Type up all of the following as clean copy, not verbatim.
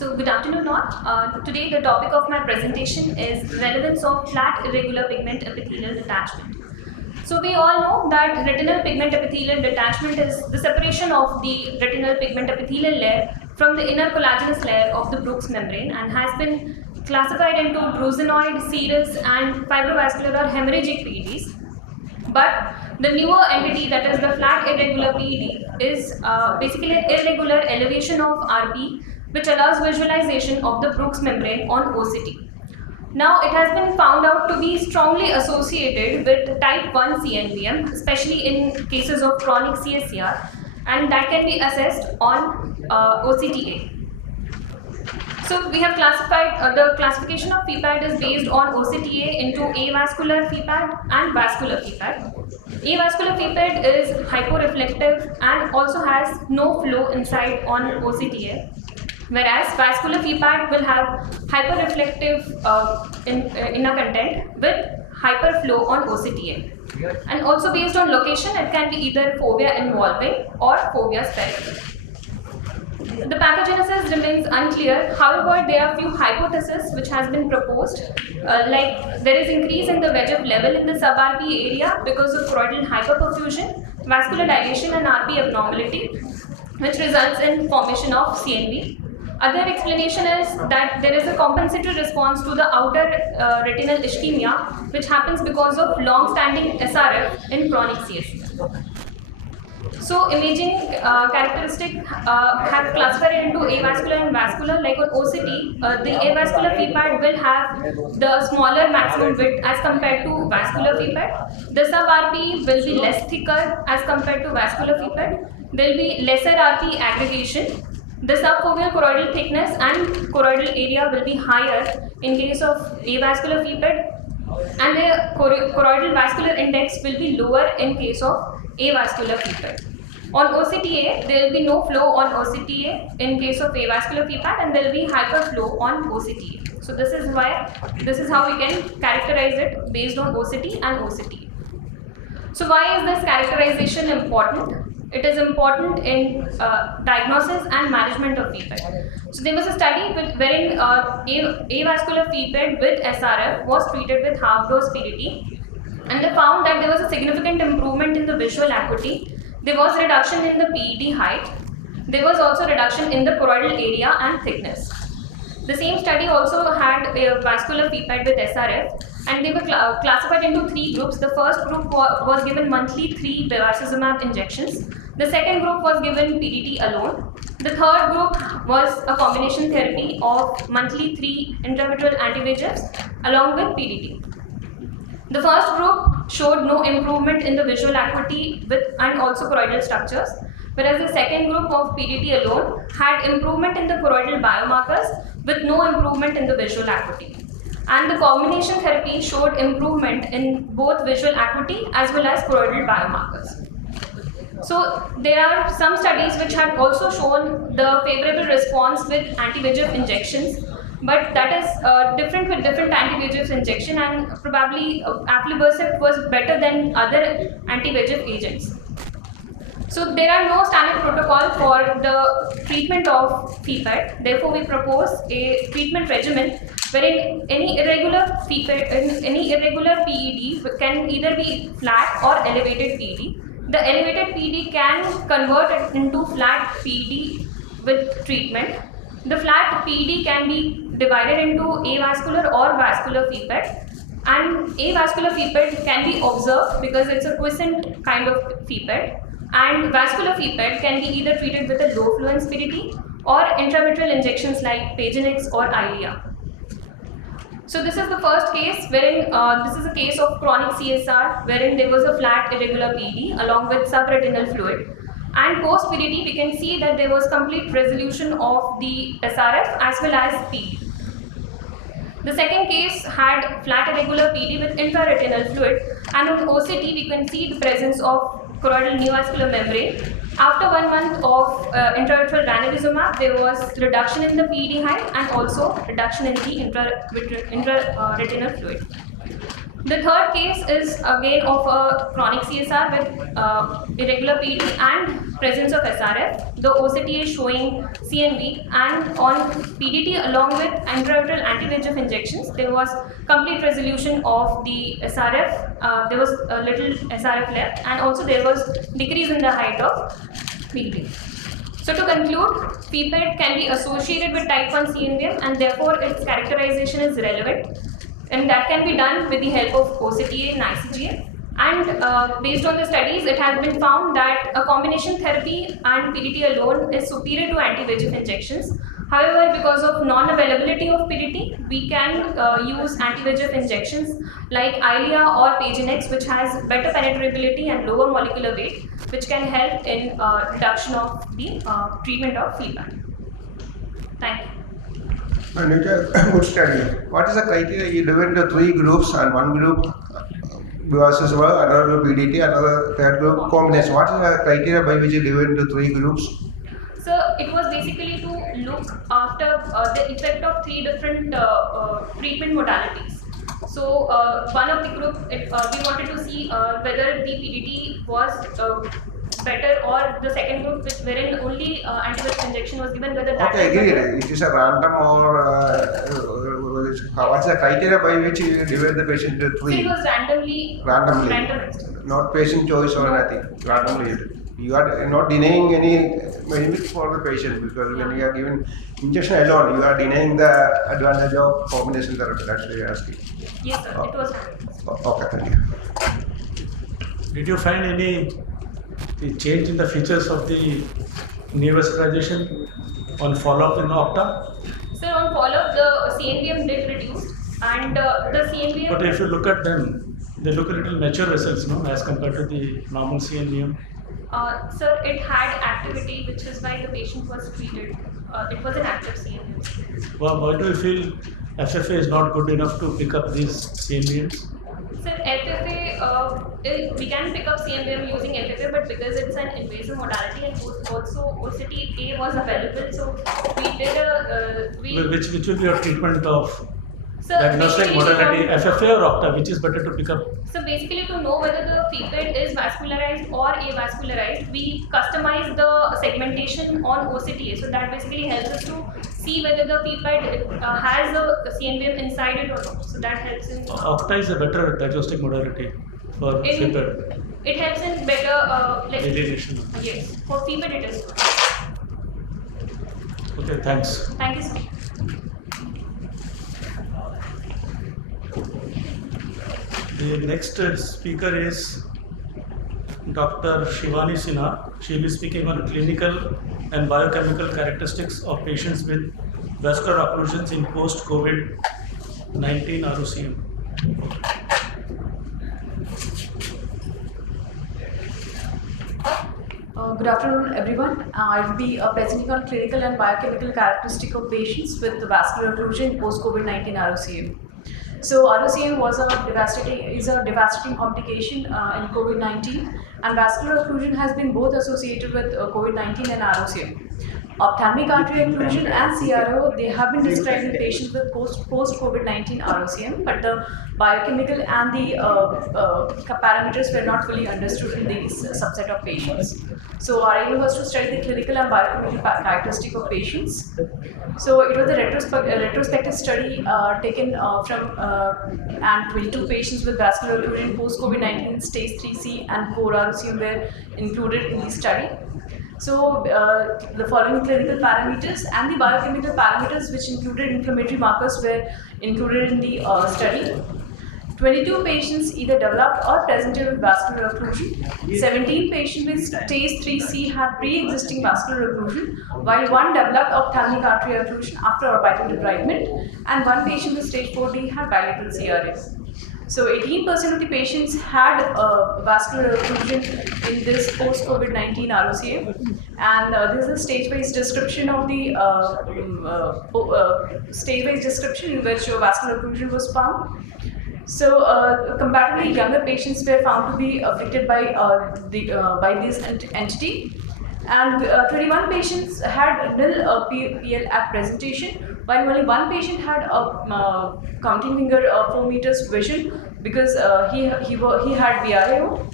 So good afternoon all. Today the topic of my presentation is relevance of flat irregular pigment epithelial detachment. So we all know that retinal pigment epithelial detachment is the separation of the retinal pigment epithelial layer from the inner collagenous layer of the Bruch's membrane and has been classified into drusenoid, serous and fibrovascular or hemorrhagic PEDs. But the newer entity, that is the flat irregular PED, is basically an irregular elevation of RP which allows visualization of the Bruch's membrane on OCT. Now, it has been found out to be strongly associated with type 1 CNVM, especially in cases of chronic CSCR, and that can be assessed on OCTA. So we have classified, the classification of FEPAD is based on OCTA into avascular FEPAD and vascular FEPAD. Avascular FEPAD is hyporeflective and also has no flow inside on OCTA, whereas vascular FEPAD will have hyperreflective inner content with hyperflow on OCTA. And also based on location, it can be either fovea involving or fovea sparing. The pathogenesis remains unclear. However, there are few hypotheses which has been proposed, like there is increase in the VEGF level in the sub-RP area because of choroidal hyperperfusion, vascular dilation and RP abnormality, which results in formation of CNV. Other explanation is that there is a compensatory response to the outer retinal ischemia, which happens because of long-standing SRF in chronic CSCR. So imaging characteristic have classified into avascular and vascular. Like on OCT, the avascular FEPAD will have the smaller maximum width as compared to vascular FEPAD. The sub-RP will be less thicker as compared to vascular FEPAD. There will be lesser RP aggregation. The subfoveal choroidal thickness and choroidal area will be higher in case of avascular FEPAD, and the choroidal vascular index will be lower in case of avascular FEPAD. On OCTA, there will be no flow on OCTA in case of avascular FEPAD, and there will be hyperflow on OCTA. So this is how we can characterize it based on OCT and OCTA. So why is this characterization important? It is important in diagnosis and management of FEPAD. So there was a study wherein avascular FEPAD with SRF was treated with half-dose PDT, and they found that there was a significant improvement in the visual acuity. There was reduction in the PED height. There was also reduction in the choroidal area and thickness. The same study also had a vascular FEPAD with SRF, and they were classified into three groups. The first group was given monthly 3 bevacizumab injections. The second group was given PDT alone. The third group was a combination therapy of monthly 3 intravitreal anti-VEGFs along with PDT. The first group showed no improvement in the visual acuity and also choroidal structures, whereas the second group of PDT alone had improvement in the choroidal biomarkers with no improvement in the visual acuity. And the combination therapy showed improvement in both visual acuity as well as choroidal biomarkers. So there are some studies which have also shown the favorable response with anti-VEGF injections, but that is different with different anti-VEGF injection, and probably aflibercept was better than other anti-VEGF agents. So there are no standard protocol for the treatment of FEPAD. Therefore, we propose a treatment regimen wherein any irregular FEPAD, any irregular PED can either be flat or elevated PED. The elevated PED can convert it into flat PED with treatment. The flat PED can be divided into avascular or vascular FEPAD, and avascular FEPAD can be observed because it's a quiescent kind of FEPAD, and vascular FEPAD can be either treated with a low fluence PDT or intravitreal injections like Pagenix or Eylea. So this is the first case wherein this is a case of chronic CSR wherein there was a flat irregular PED along with subretinal fluid. And post PDT, we can see that there was complete resolution of the SRF as well as PED. The second case had flat irregular PED with intraretinal fluid, and on OCT we can see the presence of choroidal neovascular membrane. After 1 month of intravitreal ranibizumab, there was reduction in the PED height and also reduction in the intraretinal fluid. The third case is again of a chronic CSR with irregular PD and presence of SRF. The OCT is showing CNV, and on PDT along with intraoral anti-VEGF injections, there was complete resolution of the SRF. There was a little SRF left, and also there was decrease in the height of PDT. So to conclude, PPED can be associated with type 1 CNVM, and therefore its characterization is relevant. And that can be done with the help of OCTA and ICGA. And based on the studies, it has been found that a combination therapy and PDT alone is superior to anti-VEGF injections. However, because of non-availability of PDT, we can use anti-VEGF injections like Eylea or Pagenex, which has better penetrability and lower molecular weight, which can help in reduction of the treatment of FLIPAD. Thank you. And it's a good study. What is the criteria? You divide into 3 groups, and one group versus another group PDT, another third group combination. What is the criteria by which you divide into 3 groups? So it was basically to look after the effect of 3 different treatment modalities. So one of the group, we wanted to see whether the PDT was better, or the second group wherein only anti-VEGF injection was given, whether that okay, agree. It is a random or what's the criteria by which you divide the patient into 3? So it was randomly. Not patient choice or nothing. Randomly. You are not denying any benefit for the patient, because when you are given injection alone, you are denying the advantage of combination therapy. That's why you are asking. Yes, sir. It was random. Okay, thank you. Did you find any change in the features of the neovascularization on follow-up in OCTA? So on follow-up, the CNVM did reduce, and the CNVM. But if you look at them, they look a little mature vessels, no, as compared to the normal CNVM. Sir, it had activity, which is why the patient was treated. It was an active CNVM. Well, why do you feel FFA is not good enough to pick up these CNVMs? Sir, FFA, we can pick up CNVM using FFA, but because it's an invasive modality and also OCTA was available, so we did Which will be your treatment of so diagnostic modality, FFA or OCTA, which is better to pick up? So basically, to know whether the PPED is vascularized or avascularized, we customize the segmentation on OCTA. So that basically helps us to see whether the PPED has a CNVM inside it or not. So that helps in. OCTA is a better diagnostic modality for PPED. It helps in better delineation. Yes, for PPED it is. Okay, thanks. Thank you, sir. The next speaker is Dr. Shivani Sinha. She will be speaking on clinical and biochemical characteristics of patients with vascular occlusions in post-COVID-19 ROCM. Good afternoon, everyone. I will be presenting on clinical and biochemical characteristics of patients with vascular occlusion post-COVID-19 ROCM. So ROCM is a devastating complication in COVID-19, and vascular occlusion has been both associated with COVID-19 and ROCM. Ophthalmic artery occlusion and CRO, they have been described in patients with post-COVID-19 ROCM, but the biochemical and the parameters were not fully understood in these subset of patients. So our aim was to study the clinical and biochemical characteristic of patients. So it was a retrospective study taken from 22 patients with vascular occlusion post-COVID-19 stage 3C and 4 ROCM were included in the study. So the following clinical parameters and the biochemical parameters, which included inflammatory markers, were included in the study. 22 patients either developed or presented with vascular occlusion. 17 patients with stage 3C had pre-existing vascular occlusion, while 1 developed ophthalmic artery occlusion after orbital debridement, and 1 patient with stage 4D had bilateral CRS. So 18% of the patients had vascular occlusion in this post-COVID-19 ROCM, and this is a stage-wise description of the stage-wise description in which vascular occlusion was found. So comparatively younger patients were found to be affected by this entity, and 21 patients had nil PL at presentation, while only 1 patient had a counting finger 4 meters vision because he had VRAO.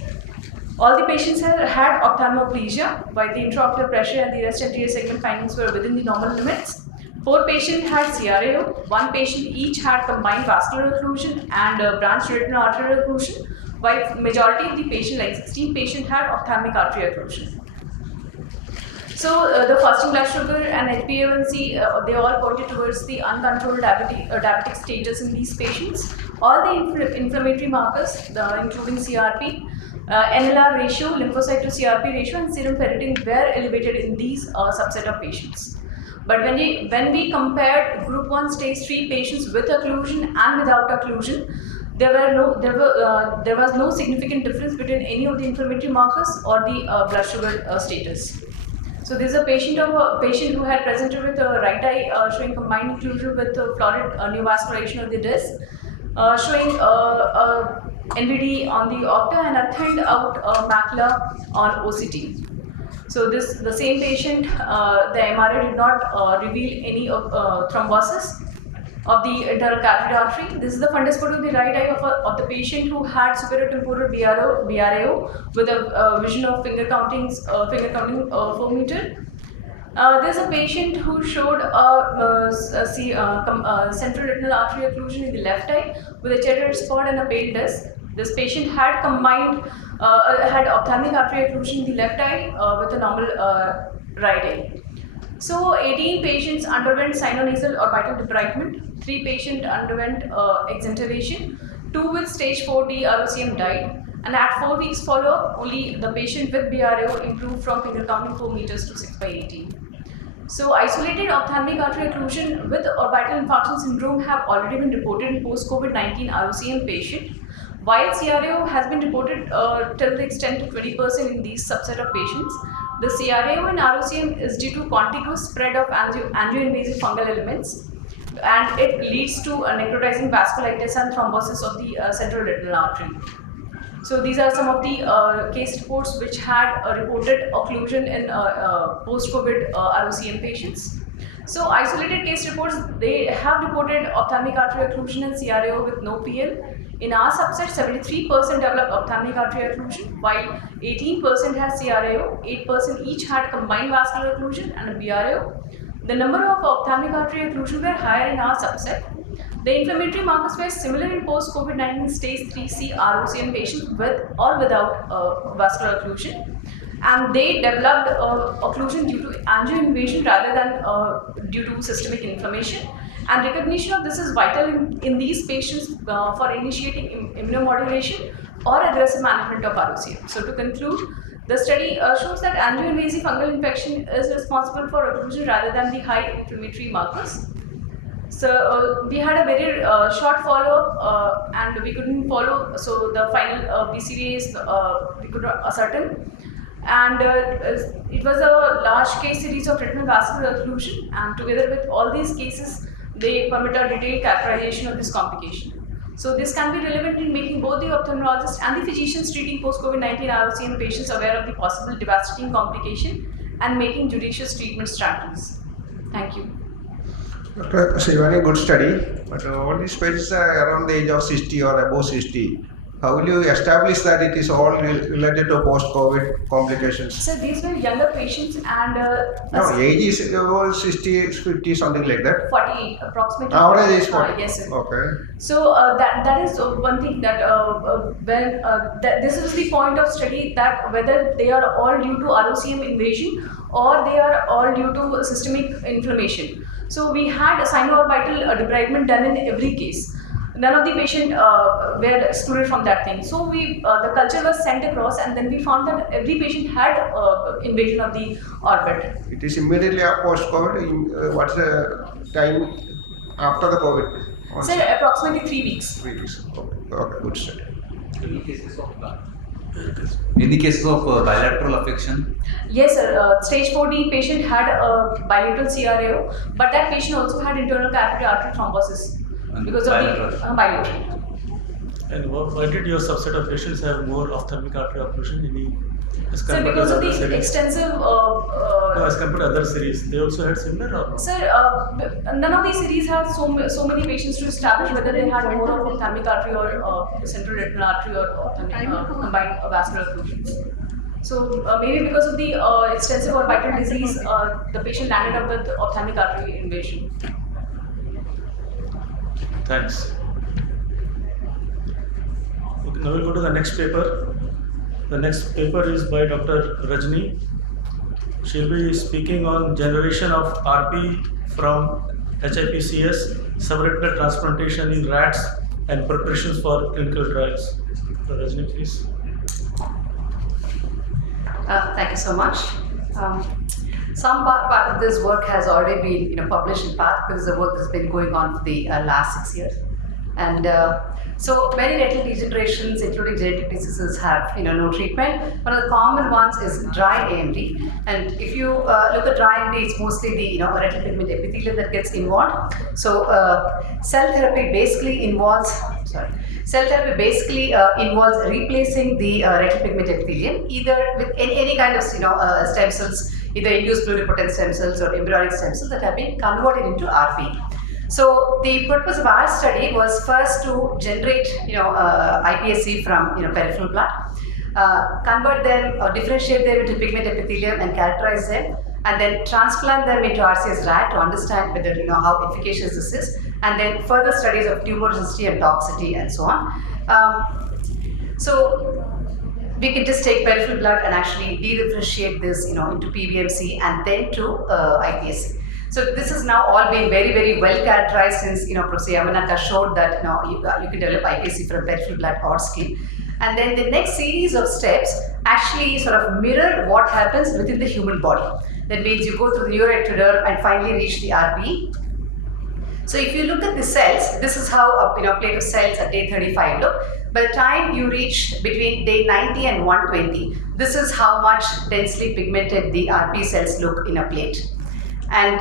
All the patients had ophthalmoplegia, while the intraocular pressure and the rest anterior segment findings were within the normal limits. 4 patients had CRAO, 1 patient each had combined vascular occlusion and branched retinal arterial occlusion, while majority of the patient, like 16 patients, had ophthalmic artery occlusion. So the fasting blood sugar and HbA1c, they all pointed towards the uncontrolled diabetic status in these patients. All the inflammatory markers, including CRP, NLR ratio, lymphocyte to CRP ratio, and serum ferritin were elevated in these subset of patients. But when we compared group 1 stage 3 patients with occlusion and without occlusion, there was no significant difference between any of the inflammatory markers or the blood sugar status. So this is a patient who had presented with a right eye showing combined occlusion with florid neovascularization of the disc, showing NVD on the opta and a thinned out macula on OCT. So the same patient, the MRI did not reveal any thrombosis of the internal carotid artery. This is the fundus photo of the right eye of the patient who had superior temporal BRAO with a vision of finger counting 4 meter. There's a patient who showed central retinal artery occlusion in the left eye with a cheddar spot and a pale disc. This patient had had ophthalmic artery occlusion in the left eye with a normal right eye. So 18 patients underwent sinonasal orbital debridement, 3 patients underwent exenteration, 2 with stage 4D ROCM died, and at 4 weeks follow-up, only the patient with BRAO improved from finger counting 4 meters to 6/18. So isolated ophthalmic artery occlusion with orbital infarction syndrome have already been reported in post-COVID-19 ROCM patient, while CRAO has been reported till the extent of 20% in these subset of patients. The CRAO in ROCM is due to contiguous spread of angioinvasive fungal elements, and it leads to a necrotizing vasculitis and thrombosis of the central retinal artery. So these are some of the case reports which had reported occlusion in post-COVID ROCM patients. So isolated case reports, they have reported ophthalmic artery occlusion and CRAO with no PL. In our subset, 73% developed ophthalmic artery occlusion, while 18% had CRAO, 8% each had combined vascular occlusion and a BRAO. The number of ophthalmic artery occlusion were higher in our subset. The inflammatory markers were similar in post-COVID-19 stage 3C ROCM patients with or without vascular occlusion, and they developed occlusion due to angioinvasion rather than due to systemic inflammation. And recognition of this is vital in these patients for initiating immunomodulation or aggressive management of ROCM. So to conclude, the study shows that angioinvasive fungal infection is responsible for occlusion rather than the high inflammatory markers. So we had a very short follow-up and we couldn't follow, so the final BCVAs we could not ascertain. And it was a large case series of retinal vascular occlusion, and together with all these cases, they permit a detailed characterization of this complication. So this can be relevant in making both the ophthalmologist and the physicians treating post-COVID-19 ROCM patients aware of the possible devastating complication and making judicious treatment strategies. Thank you. Dr. Shivani, good study, but all these patients are around the age of 60 or above 60. How will you establish that it is all related to post-COVID complications? So these were younger patients and No, age is about 60, 50, something like that. 48, approximately. Nowadays is 40. Yes, sir. Okay. So that is one thing that this is the point of study, that whether they are all due to ROCM invasion or they are all due to systemic inflammation. So we had a sinoorbital debridement done in every case. None of the patient were excluded from that thing. So the culture was sent across, and then we found that every patient had invasion of the orbit. It is immediately post-COVID. What's the time after the COVID? Sir, approximately 3 weeks. 3 weeks. Okay, good study. Any cases of bilateral affection? Yes, sir. Stage 4D patient had a bilateral CRAO, but that patient also had internal carotid artery thrombosis because of the bilateral. And why did your subset of patients have more ophthalmic artery occlusion? So because of the extensive No, as compared to other series, they also had similar or? Sir, none of these series have so many patients to establish whether they had more of ophthalmic artery or central retinal artery or combined vascular occlusions. So maybe because of the extensive orbital disease, the patient landed up with ophthalmic artery invasion. Thanks. Okay, now we'll go to the next paper. The next paper is by Dr. Rajni. She'll be speaking on generation of RP from HIPCS, subretinal transplantation in rats, and preparations for clinical trials. Dr. Rajni, please. Thank you so much. Some part of this work has already been published in PATH because the work has been going on for the last 6 years. And so many retinal degenerations, including genetic diseases, have no treatment. One of the common ones is dry AMD. And if you look at dry AMD, it's mostly the retinal pigment epithelium that gets involved. So cell therapy basically involves replacing the retinal pigment epithelium either with any kind of stem cells, either induced pluripotent stem cells or embryonic stem cells that have been converted into RP. So the purpose of our study was first to generate iPSC from peripheral blood, convert them or differentiate them into pigment epithelium and characterize them, and then transplant them into RCS rat to understand whether how efficacious this is, and then further studies of tumoricity and toxicity and so on. So we can just take peripheral blood and actually de-differentiate this into PBMC and then to iPSC. So this has now all been very, very well characterized since Professor Yamanaka showed that you can develop iPSC from peripheral blood or skin. And then the next series of steps actually sort of mirror what happens within the human body. That means you go through the neuroectoderm and finally reach the RPE. So if you look at the cells, this is how a plate of cells at day 35 look. By the time you reach between day 90 and 120, this is how much densely pigmented the RP cells look in a plate. And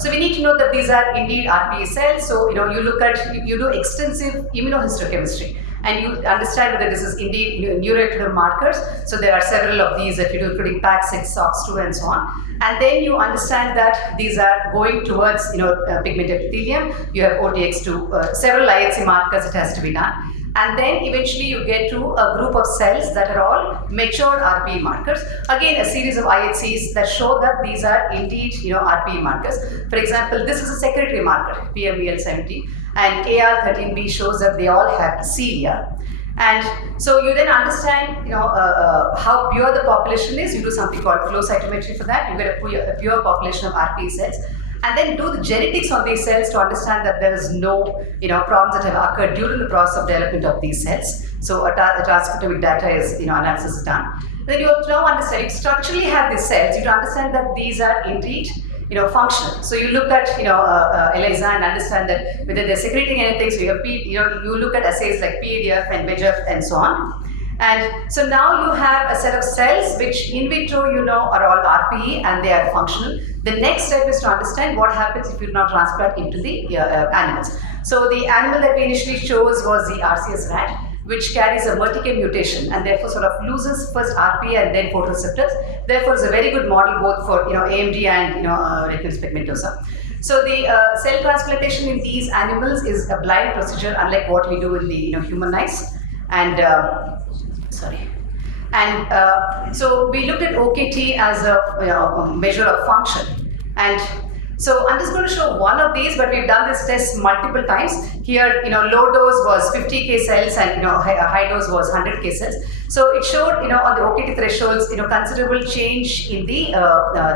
so we need to know that these are indeed RPE cells. So you do extensive immunohistochemistry and you understand whether this is indeed neuroectoderm markers. So there are several of these that you do, including PAX6, SOX2, and so on. And then you understand that these are going towards pigment epithelium. You have OTX2, several IHC markers that has to be done. And then eventually you get to a group of cells that are all mature RPE markers. Again, a series of IHCs that show that these are indeed RPE markers. For example, this is a secretory marker, PMVL70, and AR13B shows that they all have cilia. And so you then understand how pure the population is. You do something called flow cytometry for that. You get a pure population of RPE cells. And then do the genetics on these cells to understand that there is no problems that have occurred during the process of development of these cells. So a transcriptomic data is analysis is done. Then you have to now understand, you structurally have these cells, you have to understand that these are indeed functional. So you look at ELISA and understand that whether they're secreting anything. So you have you look at assays like PADF and VEGF and so on. And so now you have a set of cells which in vitro are all RPE and they are functional. The next step is to understand what happens if you now transplant into the animals. So the animal that we initially chose was the RCS rat, which carries a MERTK mutation and therefore sort of loses first RPE and then photoreceptors. Therefore, it's a very good model both for AMD and retinitis pigmentosa. So the cell transplantation in these animals is a blind procedure, unlike what we do in the human eyes. And so we looked at OKT as a measure of function. And so I'm just going to show one of these, but we've done this test multiple times. Here, low dose was 50K cells and high dose was 100K cells. So it showed, on the OKT thresholds, considerable change in the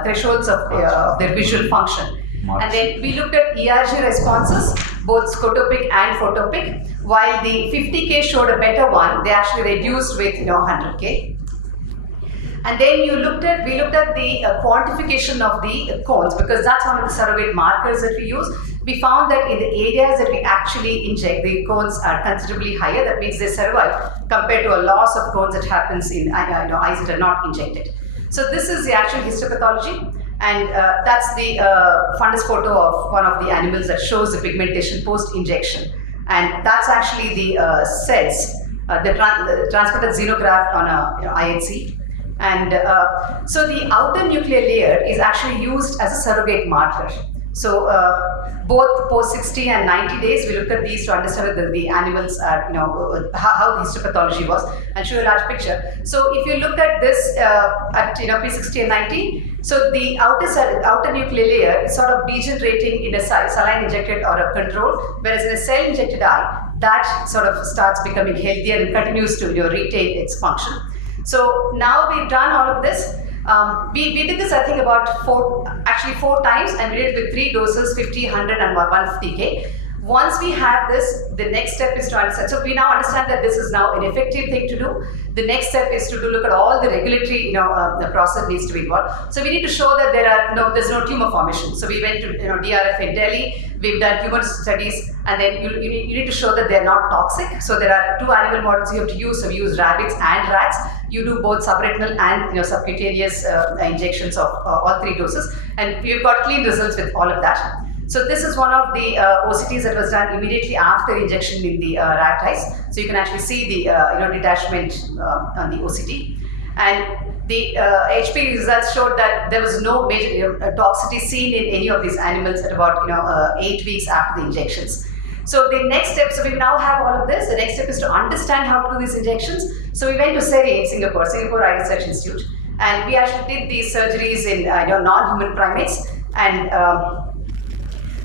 thresholds of their visual function. And then we looked at ERG responses, both scotopic and photopic. While the 50K showed a better one, they actually reduced with 100K. And then we looked at the quantification of the cones, because that's one of the surrogate markers that we use. We found that in the areas that we actually inject, the cones are considerably higher. That means they survive compared to a loss of cones that happens in eyes that are not injected. So this is the actual histopathology. And that's the fundus photo of one of the animals that shows the pigmentation post-injection. And that's actually the cells, the transplanted xenograft on a IHC. And so the outer nuclear layer is actually used as a surrogate marker. So both post 60 and 90 days, we looked at these to understand whether the animals are, how the histopathology was. I'll show you a large picture. So if you look at this at P60 and 90, so the outer nuclear layer is sort of degenerating in a saline injected or a control, whereas in a cell injected eye, that sort of starts becoming healthier and continues to retain its function. So now we've done all of this. We did this, I think, about four times, and we did it with 3 doses, 50, 100 and 150K. Once we have this, the next step is to understand. So we now understand that this is now an effective thing to do. The next step is to look at all the regulatory, the process needs to be involved. So we need to show that there's no tumor formation. So we went to DRF in Delhi. We've done human studies, and then you need to show that they're not toxic. So there are 2 animal models you have to use. So we use rabbits and rats. You do both subretinal and subcutaneous injections of all 3 doses, and we've got clean results with all of that. So this is one of the OCTs that was done immediately after injection in the rat eyes. So you can actually see the detachment on the OCT, and the HP results showed that there was no major toxicity seen in any of these animals at about 8 weeks after the injections. So the next step, so we now have all of this. The next step is to understand how to do these injections. So we went to SERI in Singapore Eye Research Institute, and we actually did these surgeries in non-human primates. And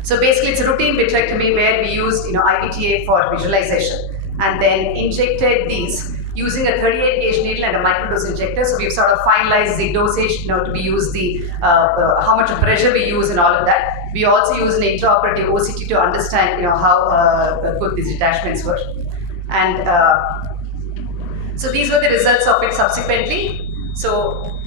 so basically, it's a routine vitrectomy where we used IVTA for visualization, and then injected these using a 38 gauge needle and a microdose injector. So we've sort of finalized the dosage, to be used, the how much pressure we use and all of that. We also use an intraoperative OCT to understand how good these detachments were. And so these were the results of it subsequently. So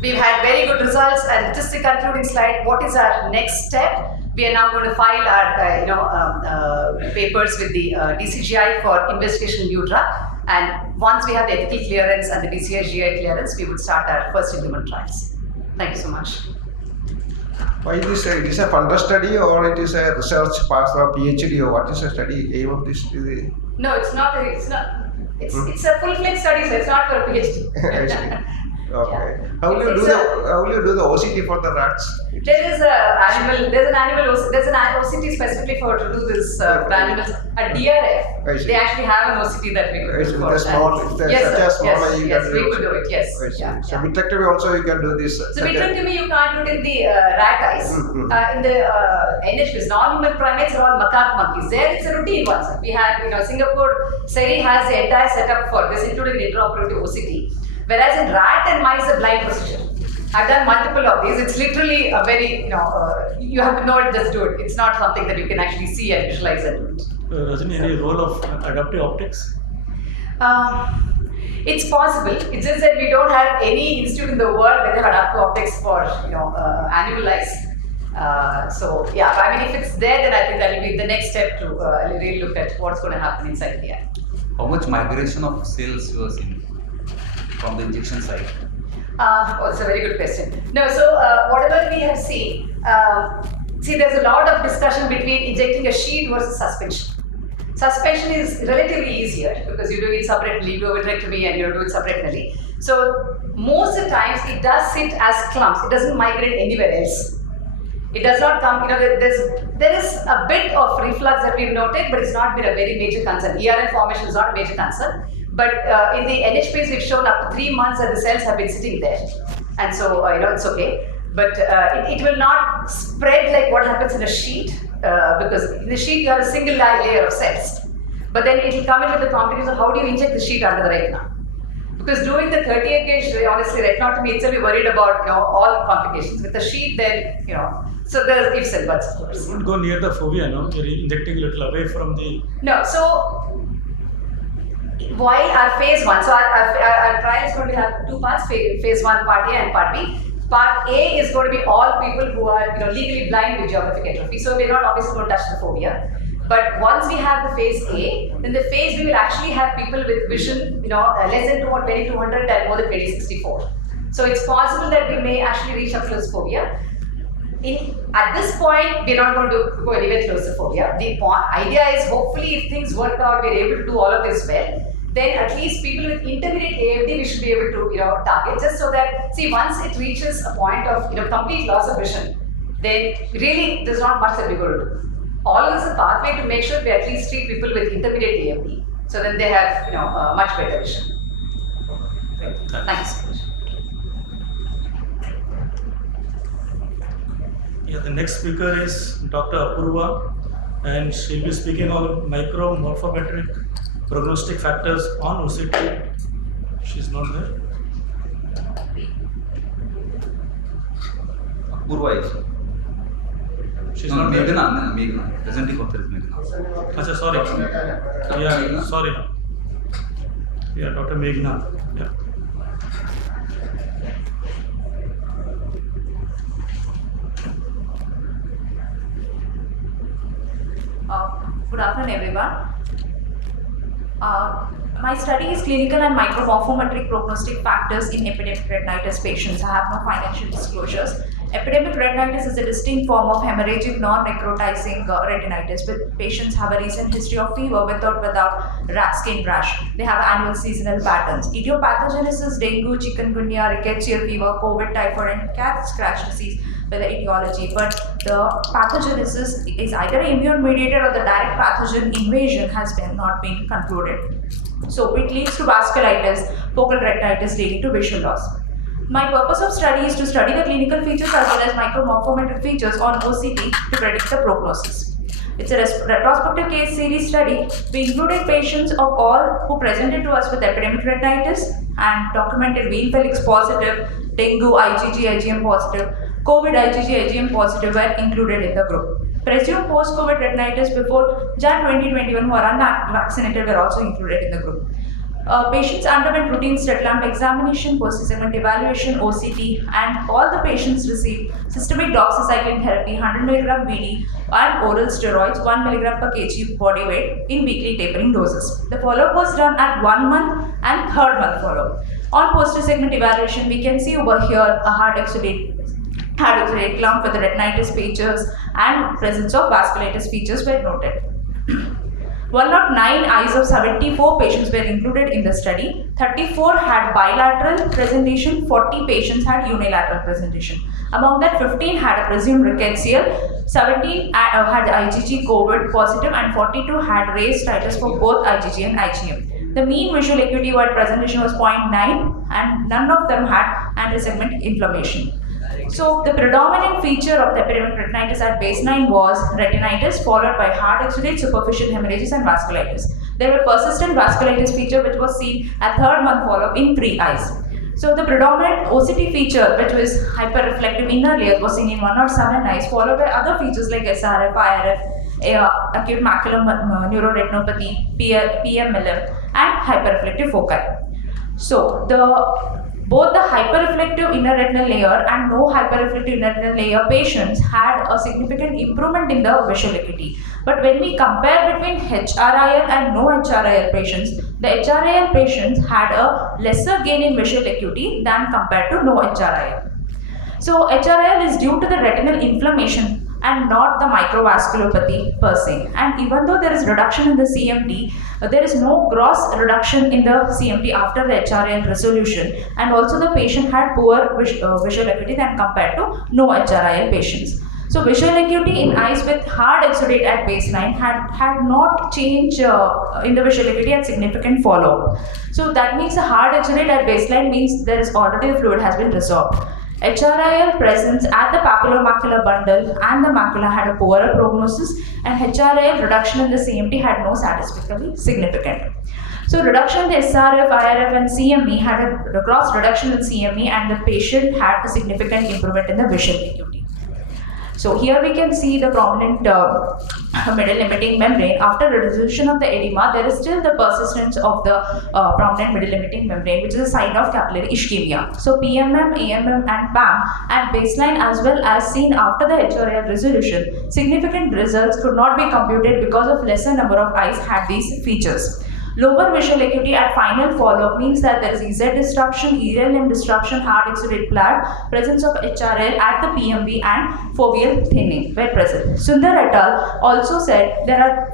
we've had very good results, and just the concluding slide, what is our next step? We are now going to file our papers with the DCGI for investigation new drug, and once we have the ethical clearance and the DCGI clearance, we would start our first in-human trials. Thank you so much. Why is this? It is a funded study, or it is a research pass or PhD, or what is the study aim of this? No, it's not. It's a full-fledged study, so it's not for a PhD. Okay. Yeah. How will you do the OCT for the rats? There's an OCT specifically to do this for animals. At DRF, they actually have an OCT that we could do for such a small, we could do it. Yes. So vitrectomy also you can do this. So vitrectomy you can't do it in the rat eyes. In the NHPs, non-human primates are all macaque monkeys. There it's a routine one. We have Singapore SERI has the entire setup for this, including intraoperative OCT. Whereas in rat and mice, a blind procedure. I've done multiple of these. It's literally a very, you have to know it, just do it. It's not something that you can actually see and visualize and do it. Rajini, any role of adaptive optics? It's possible. It's just that we don't have any institute in the world where they have adaptive optics for, animal eyes. So yeah, I mean, if it's there, then I think that will be the next step to really look at what's going to happen inside the eye. How much migration of cells you are seeing from the injection site? It's a very good question. No, so whatever we have seen, there's a lot of discussion between injecting a sheet versus suspension. Suspension is relatively easier because you're doing it subretinally, you do a vitrectomy and you do it subretinally. So most of the times it does sit as clumps. It doesn't migrate anywhere else. It does not come, there is a bit of reflux that we've noted, but it's not been a very major concern. ERN formation is not a major concern. But in the NHPs, we've shown up to 3 months that the cells have been sitting there. And so, it's okay. But it will not spread like what happens in a sheet, because in the sheet, you have a single layer of cells. But then it will come in with the complication of how do you inject the sheet under the retina? Because doing the 38 gauge, honestly, retinotomy itself, we're worried about all complications. With the sheet, then, so there's ifs and buts, of course. Don't go near the fovea, no? You're injecting a little away from the... No, so while our phase 1, so our trial is going to have 2 parts, phase 1 part A and part B. Part A is going to be all people who are legally blind with geographic atrophy. So we're not obviously going to touch the fovea. But once we have the phase A, then the phase B will actually have people with vision, less than 2200 and more than 2064. So it's possible that we may actually reach up to the fovea. At this point, we're not going to go anywhere close to fovea. The idea is hopefully if things work out, we're able to do all of this well. then at least people with intermediate AMD we should be able to target, just so that, see, once it reaches a point of complete loss of vision, then really there's not much that we're going to do. All of this is a pathway to make sure we at least treat people with intermediate AMD, so that they have much better vision. Thanks. Yeah, the next speaker is Dr. Apurva, and she'll be speaking on micromorphometric prognostic factors on OCT. She's not there. Apurva is. She's No, not there. Meghna. Presenting author is Meghna. Achha, sorry. Yeah, Meghna? sorry. Yeah, Dr. Meghna. Yeah. Good afternoon, everyone. My study is clinical and micromorphometric prognostic factors in epidemic retinitis patients. I have no financial disclosures. Epidemic retinitis is a distinct form of hemorrhagic non-necrotizing retinitis, with patients have a recent history of fever with or without skin rash. They have annual seasonal patterns. Idiopathogenesis: dengue, chikungunya, rickettsial fever, COVID, typhoid, and cat scratch disease with the etiology. But the pathogenesis is either immune mediated or the direct pathogen invasion has not been concluded. So it leads to vasculitis, focal retinitis leading to visual loss. My purpose of study is to study the clinical features as well as micromorphometric features on OCT to predict the prognosis. It's a retrospective case series study. We included patients of all who presented to us with epidemic retinitis and documented Wien Felix positive, dengue, IgG, IgM positive, COVID, IgG, IgM positive were included in the group. Presumed post-COVID retinitis before Jan 2021 who are unvaccinated were also included in the group. Patients underwent routine slit lamp examination, post-segment evaluation, OCT, and all the patients received systemic doxycycline therapy, 100 mg BD, and oral steroids, 1 mg per kg body weight in weekly tapering doses. The follow-up was done at 1 month and 3rd month follow-up. On post-segment evaluation, we can see over here a hard exudate clump with the retinitis features and presence of vasculitis features were noted. 109 eyes of 74 patients were included in the study. 34 had bilateral presentation, 40 patients had unilateral presentation. Among that, 15 had a presumed rickettsial, 17 had IgG COVID positive, and 42 had raised titers for both IgG and IgM. The mean visual acuity at presentation was 0.9 and none of them had anti-segment inflammation. So the predominant feature of the epidemic retinitis at baseline was retinitis followed by hard exudate, superficial hemorrhages and vasculitis. There were persistent vasculitis feature which was seen at 3rd month follow-up in 3 eyes. So the predominant OCT feature, which was hyperreflective inner layer, was seen in 1 or 7 eyes, followed by other features like SRF, IRF, acute macular neuroretinopathy, PMLM, and hyperreflective foci. So both the hyperreflective inner retinal layer and no hyperreflective inner retinal layer patients had a significant improvement in the visual acuity. But when we compare between HRIL and no HRIL patients, the HRIL patients had a lesser gain in visual acuity than compared to no HRIL. So HRIL is due to the retinal inflammation and not the microvasculopathy per se. And even though there is reduction in the CMT, there is no gross reduction in the CMT after the HRIL resolution, and also the patient had poor visual acuity than compared to no HRIL patients. So visual acuity in eyes with hard exudate at baseline had not changed in the visual acuity at significant follow-up. So that means the hard exudate at baseline means there is already the fluid has been resorbed. HRIL presence at the papillomacular bundle and the macula had a poorer prognosis, and HRIL reduction in the CMT had no statistically significant. So reduction in the SRF, IRF and CME had a gross reduction in CME, and the patient had a significant improvement in the visual acuity. So here we can see the prominent middle limiting membrane. After resolution of the edema, there is still the persistence of the prominent middle limiting membrane, which is a sign of capillary ischemia. So PMM, AMM and PAM at baseline as well as seen after the HRIL resolution, significant results could not be computed because of lesser number of eyes had these features. Lower visual acuity at final follow-up means that there is EZ disruption, ELM disruption, hard exudate blood, presence of HRL at the PMV and foveal thinning were present. Sundar et al. Also said there are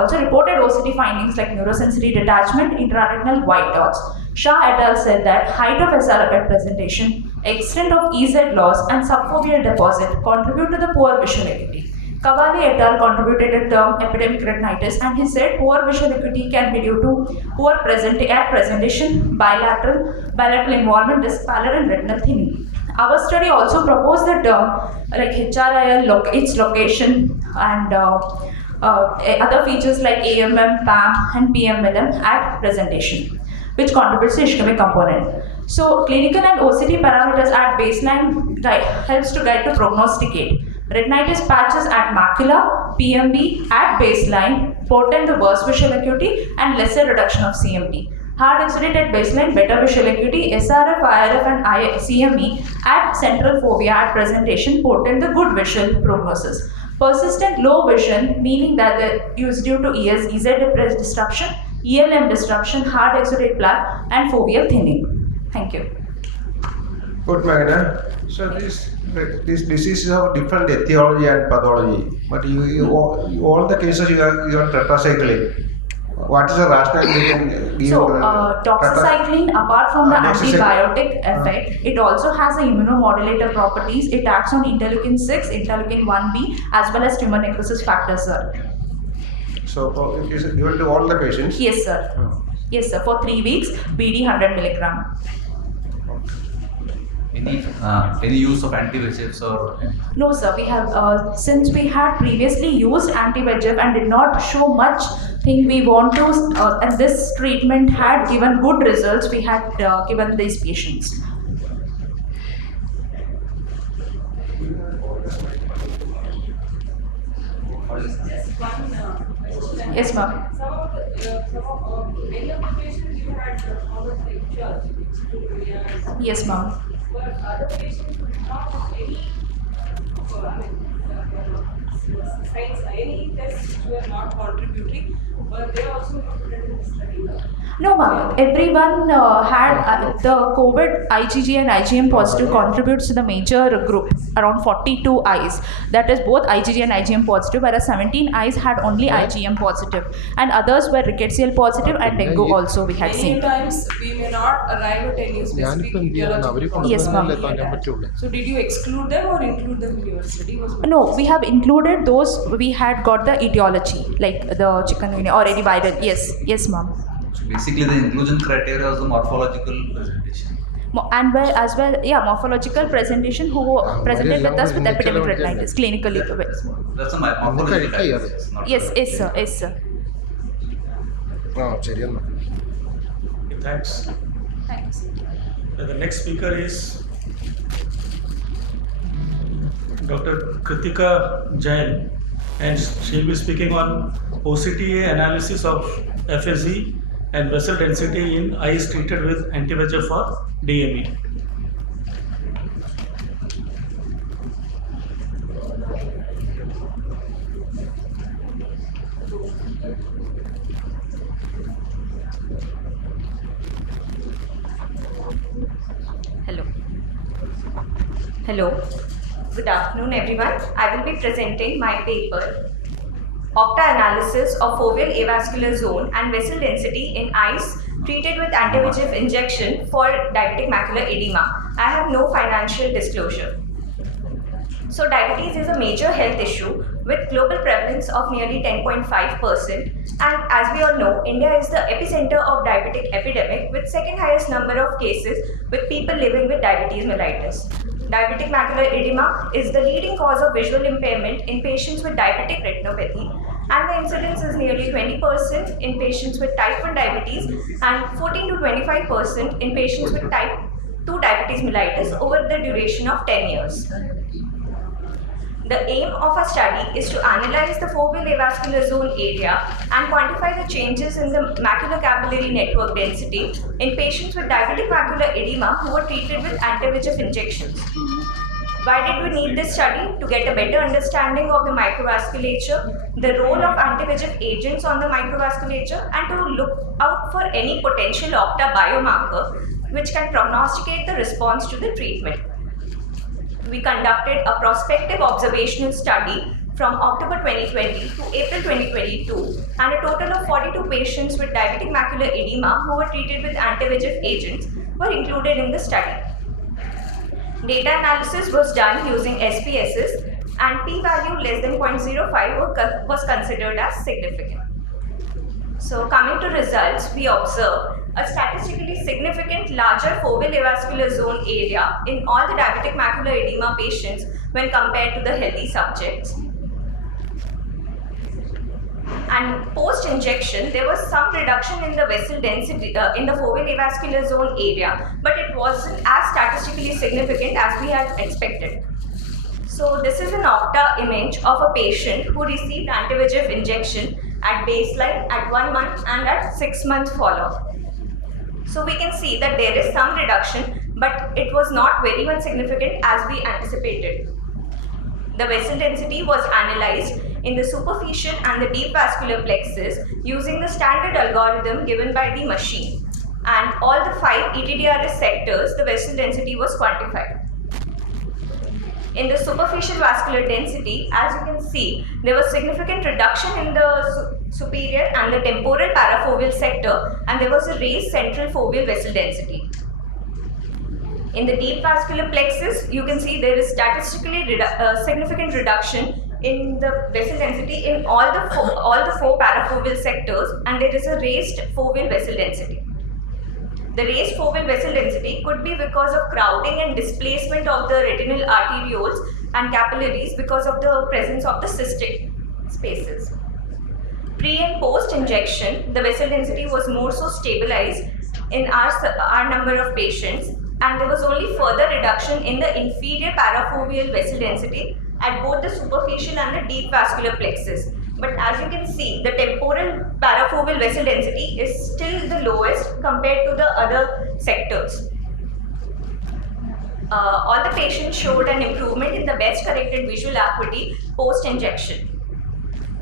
also reported OCT findings like neurosensory detachment, intraretinal white dots. Shah et al. Said that height of SRF at presentation, extent of EZ loss and subfoveal deposit contribute to the poor visual acuity. Kavali et al. Contributed a term epidemic retinitis and he said poor visual acuity can be due to poor presentation, bilateral involvement, disc pallor and retinal thinning. Our study also proposed the term like HRIL, its location and other features like AMM, PAM and PMLM at presentation, which contributes to ischemic component. So clinical and OCT parameters at baseline helps to guide to prognosticate. Retinitis patches at macula, PMB at baseline portend the worst visual acuity and lesser reduction of CMT. Hard exudate at baseline, better visual acuity, SRF, IRF and CME at central fovea at presentation portend the good visual prognosis. Persistent low vision, meaning that the is due to EZ disruption, ELM disruption, hard exudate plaque and foveal thinning. Thank you. Good, Magna. So this disease is of different etiology and pathology, but all the cases you are tetracycline. What is the rationale you can give? So, doxycycline, apart from the antibiotic effect, it also has a immunomodulator properties. It acts on interleukin 6, interleukin 1b, as well as tumor necrosis factor, sir. So, it is given to all the patients? Yes, sir. Yes, sir. For 3 weeks, BD 100 milligram. Any use of anti-VEGFs or? No, sir. We have since we had previously used anti-VEGF and did not show much thing we want to, and this treatment had given good results. We had given these patients. Yes, ma'am. Many of the patients you had followed pictures. Yes, ma'am. But other patients who did not have any signs, any tests which were not contributing, but they also included in the study. No, ma'am. Everyone had the COVID IgG and IgM positive contributes to the major group, around 42 eyes. That is both IgG and IgM positive, whereas 17 eyes had only IgM positive, and others were rickettsial positive and dengue also we had Many seen. times we may not arrive at any specific etiological cause. Yes, ma'am. So did you exclude them or include them in your study? No, we have included those we had got the etiology, like the chikungunya or any viral. Yes, yes, ma'am. So basically, the inclusion criteria was the morphological presentation. And as well, yeah, morphological presentation who presented with us with epidemic retinitis, clinically. That's a morphological diagnosis. Yes, yes, sir, yes, sir. Okay, thanks. Thanks. The next speaker is Dr. Kritika Jain, and she'll be speaking on OCTA analysis of FSE and vessel density in eyes treated with anti-VEGF for DME. Hello. Hello. Good afternoon, everyone. I will be presenting my paper, Octa analysis of foveal avascular zone and vessel density in eyes treated with anti-VEGF injection for diabetic macular edema. I have no financial disclosure. So diabetes is a major health issue with global prevalence of nearly 10.5%, and as we all know, India is the epicenter of diabetic epidemic with second highest number of cases with people living with diabetes mellitus. Diabetic macular edema is the leading cause of visual impairment in patients with diabetic retinopathy, and the incidence is nearly 20% in patients with type 1 diabetes and 14 to 25% in patients with type 2 diabetes mellitus over the duration of 10 years. The aim of our study is to analyze the foveal avascular zone area and quantify the changes in the macular capillary network density in patients with diabetic macular edema who were treated with anti-VEGF injections. Why did we need this study? To get a better understanding of the microvasculature, the role of anti-VEGF agents on the microvasculature, and to look out for any potential OPTA biomarker which can prognosticate the response to the treatment. We conducted a prospective observational study from October 2020 to April 2022, and a total of 42 patients with diabetic macular edema who were treated with anti-VEGF agents were included in the study. Data analysis was done using SPSS, and p-value less than 0.05 was considered as significant. So coming to results, we observed a statistically significant larger foveal avascular zone area in all the diabetic macular edema patients when compared to the healthy subjects. And post-injection, there was some reduction in the vessel density in the foveal avascular zone area, but it wasn't as statistically significant as we had expected. So this is an OPTA image of a patient who received anti-VEGF injection at baseline, at 1 month and at 6 month follow-up. So we can see that there is some reduction, but it was not very much significant as we anticipated. The vessel density was analyzed in the superficial and the deep vascular plexus using the standard algorithm given by the machine. And all the 5 ETDRS sectors, the vessel density was quantified. In the superficial vascular density, as you can see, there was significant reduction in the superior and the temporal parafoveal sector, and there was a raised central foveal vessel density. In the deep vascular plexus, you can see there is statistically significant reduction in the vessel density in all the 4 parafoveal sectors, and there is a raised foveal vessel density. The raised foveal vessel density could be because of crowding and displacement of the retinal arterioles and capillaries because of the presence of the cystic spaces. Pre and post injection, the vessel density was more so stabilized in our number of patients, and there was only further reduction in the inferior parafoveal vessel density at both the superficial and the deep vascular plexus. But as you can see, the temporal parafoveal vessel density is still the lowest compared to the other sectors. All the patients showed an improvement in the best corrected visual acuity post-injection.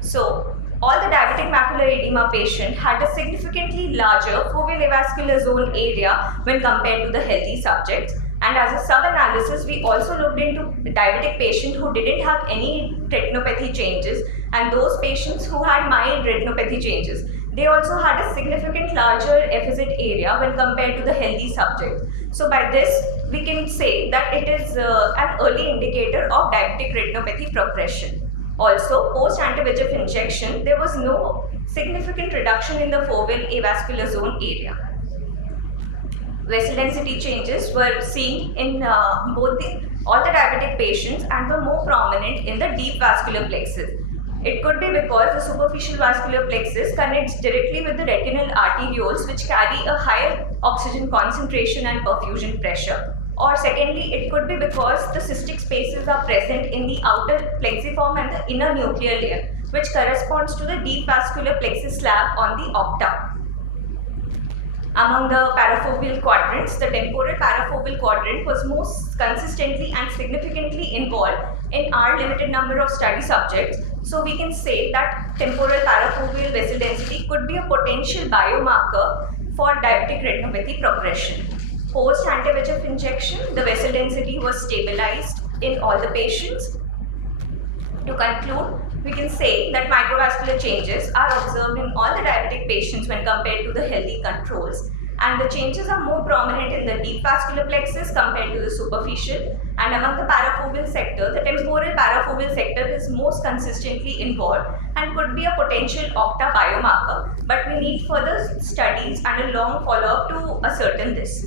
So, all the diabetic macular edema patient had a significantly larger foveal avascular zone area when compared to the healthy subjects. And as a sub-analysis, we also looked into diabetic patients who didn't have any retinopathy changes and those patients who had mild retinopathy changes. They also had a significant larger FZ area when compared to the healthy subjects. So by this, we can say that it is an early indicator of diabetic retinopathy progression. Also, post-anti-VEGF injection, there was no significant reduction in the foveal avascular zone area. Vessel density changes were seen in all the diabetic patients and were more prominent in the deep vascular plexus. It could be because the superficial vascular plexus connects directly with the retinal arterioles, which carry a higher oxygen concentration and perfusion pressure. Or secondly, it could be because the cystic spaces are present in the outer plexiform and the inner nuclear layer, which corresponds to the deep vascular plexus slab on the OPTA. Among the parafoveal quadrants, the temporal parafoveal quadrant was most consistently and significantly involved in our limited number of study subjects. So we can say that temporal parafoveal vessel density could be a potential biomarker for diabetic retinopathy progression. Post anti-VEGF injection, the vessel density was stabilized in all the patients. To conclude, we can say that microvascular changes are observed in all the diabetic patients when compared to the healthy controls, and the changes are more prominent in the deep vascular plexus compared to the superficial, and among the parafoveal sector, the temporal parafoveal sector is most consistently involved and could be a potential OPTA biomarker, but we need further studies and a long follow-up to ascertain this.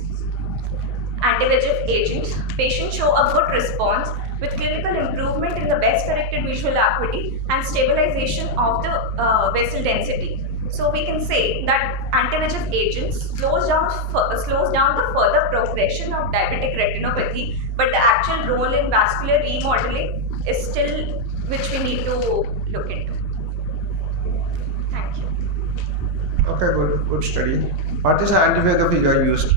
Anti-VEGF agents, patients show a good response with clinical improvement in the best corrected visual acuity and stabilization of the vessel density. So we can say that anti-VEGF agents slows down the further progression of diabetic retinopathy, but the actual role in vascular remodeling is still which we need to look into. Thank you. Okay, good study. What is the anti-VEGF you are used?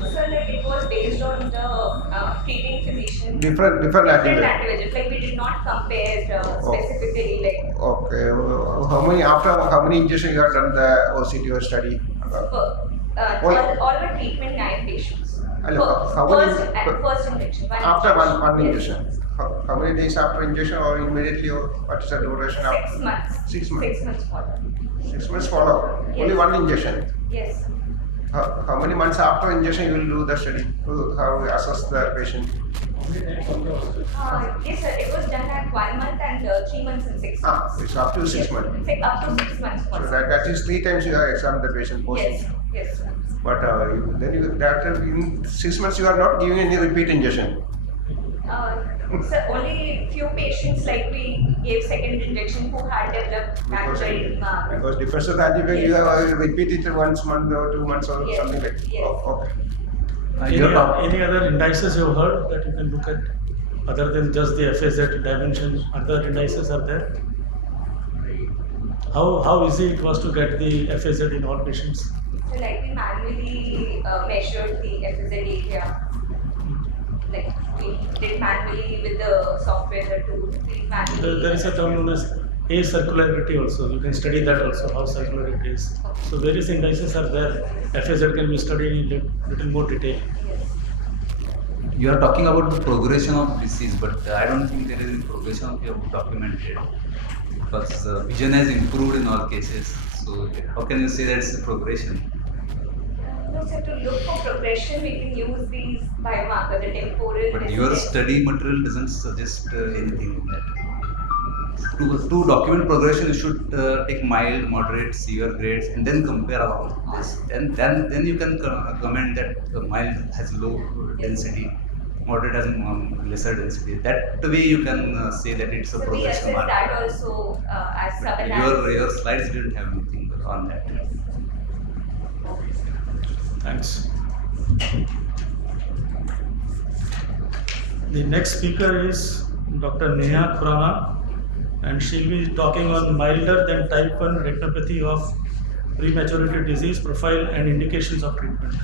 So it was based on the treating physician different Different antigen. anti-VEGF. Like we did not compare specifically like Okay. How many injections you have done the OCTO study? all the treatment naive patients. Hello, how many- First injection. After one Yes. injection. How many days after injection or immediately, or what is the duration of 6 months. 6 months? 6 months follow. 6 months follow. Yes. Only one injection. Yes. How many months after injection you will do the study? How you assess the patient? Yes, sir. It was done at 1 month and 3 months and 6 months. It's up to 6 Yes. months. It's like up to 6 months. So once. that is 3 times you have examined the patient post. Yes. Yes. Sir. But after in 6 months you are not giving any repeat injection. So only few patients like we gave second injection who had developed macular edema. Because difference of the antibiotic you have repeat it once month or 2 months or Yes. something like. Yes. Okay. Any other indices you have heard that you can look at other than just the FAZ dimension? Other indices are there? How easy it was to get the FAZ in all patients? So like we manually measured the FZ area. Like we did manually with the software, the tool. We manually. There is a term known as acircularity also. You can study that also, how circular it is. So various indices are there. FAZ can be studied in little more detail. Yes. You are talking about the progression of disease, but I don't think there is any progression of your documented, because vision has improved in all cases. So how can you say that it's a progression? No, so to look for progression, we can use these biomarkers, the temporal. But your resident- study material doesn't suggest anything like that. To document progression, you should take mild, moderate, severe grades and then compare all this. And then you can comment that mild has low density, moderate has lesser density. That way you can say that it's a So we progression assess marker. that also as But sub-analysis. your slides didn't have anything on that. Thanks. The next speaker is Dr. Neha Khurana, and she'll be talking on milder than type 1 retinopathy of prematurity disease profile and indications of treatment.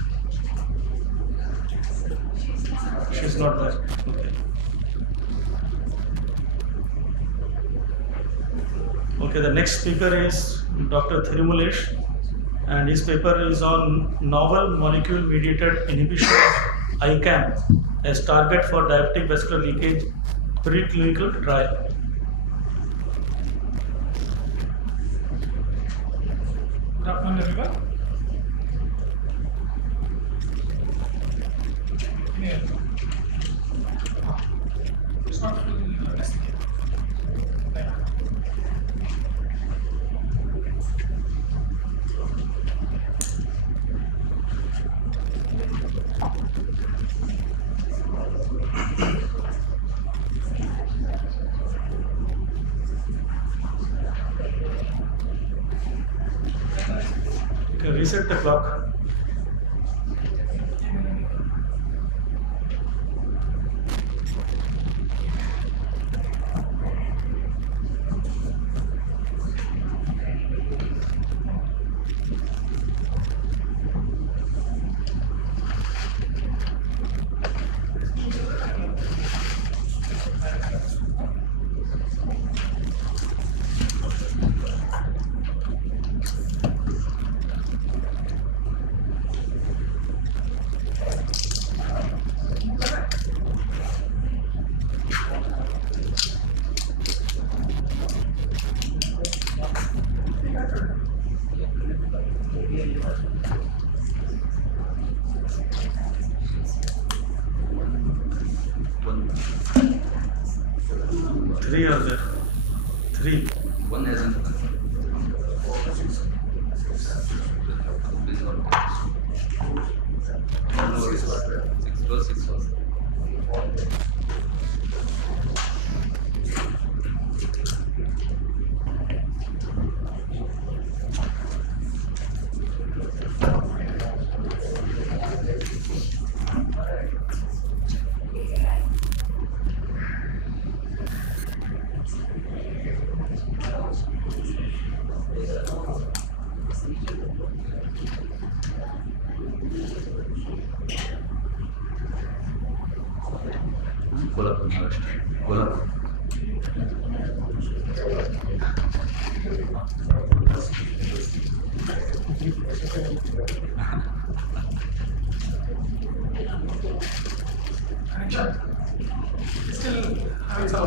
She's not there. Okay. Okay, the next speaker is Dr. Thirumulesh, and his paper is on novel molecule mediated inhibition of ICAM as target for diabetic vascular leakage preclinical trial. Good afternoon, everyone. Yeah. It's not full testing yet. Yeah. You can reset the clock. Three are there. Three. One hasn't. No, 6 plus 6 was. Kolhapur, Maharashtra. Kolhapur. Still having some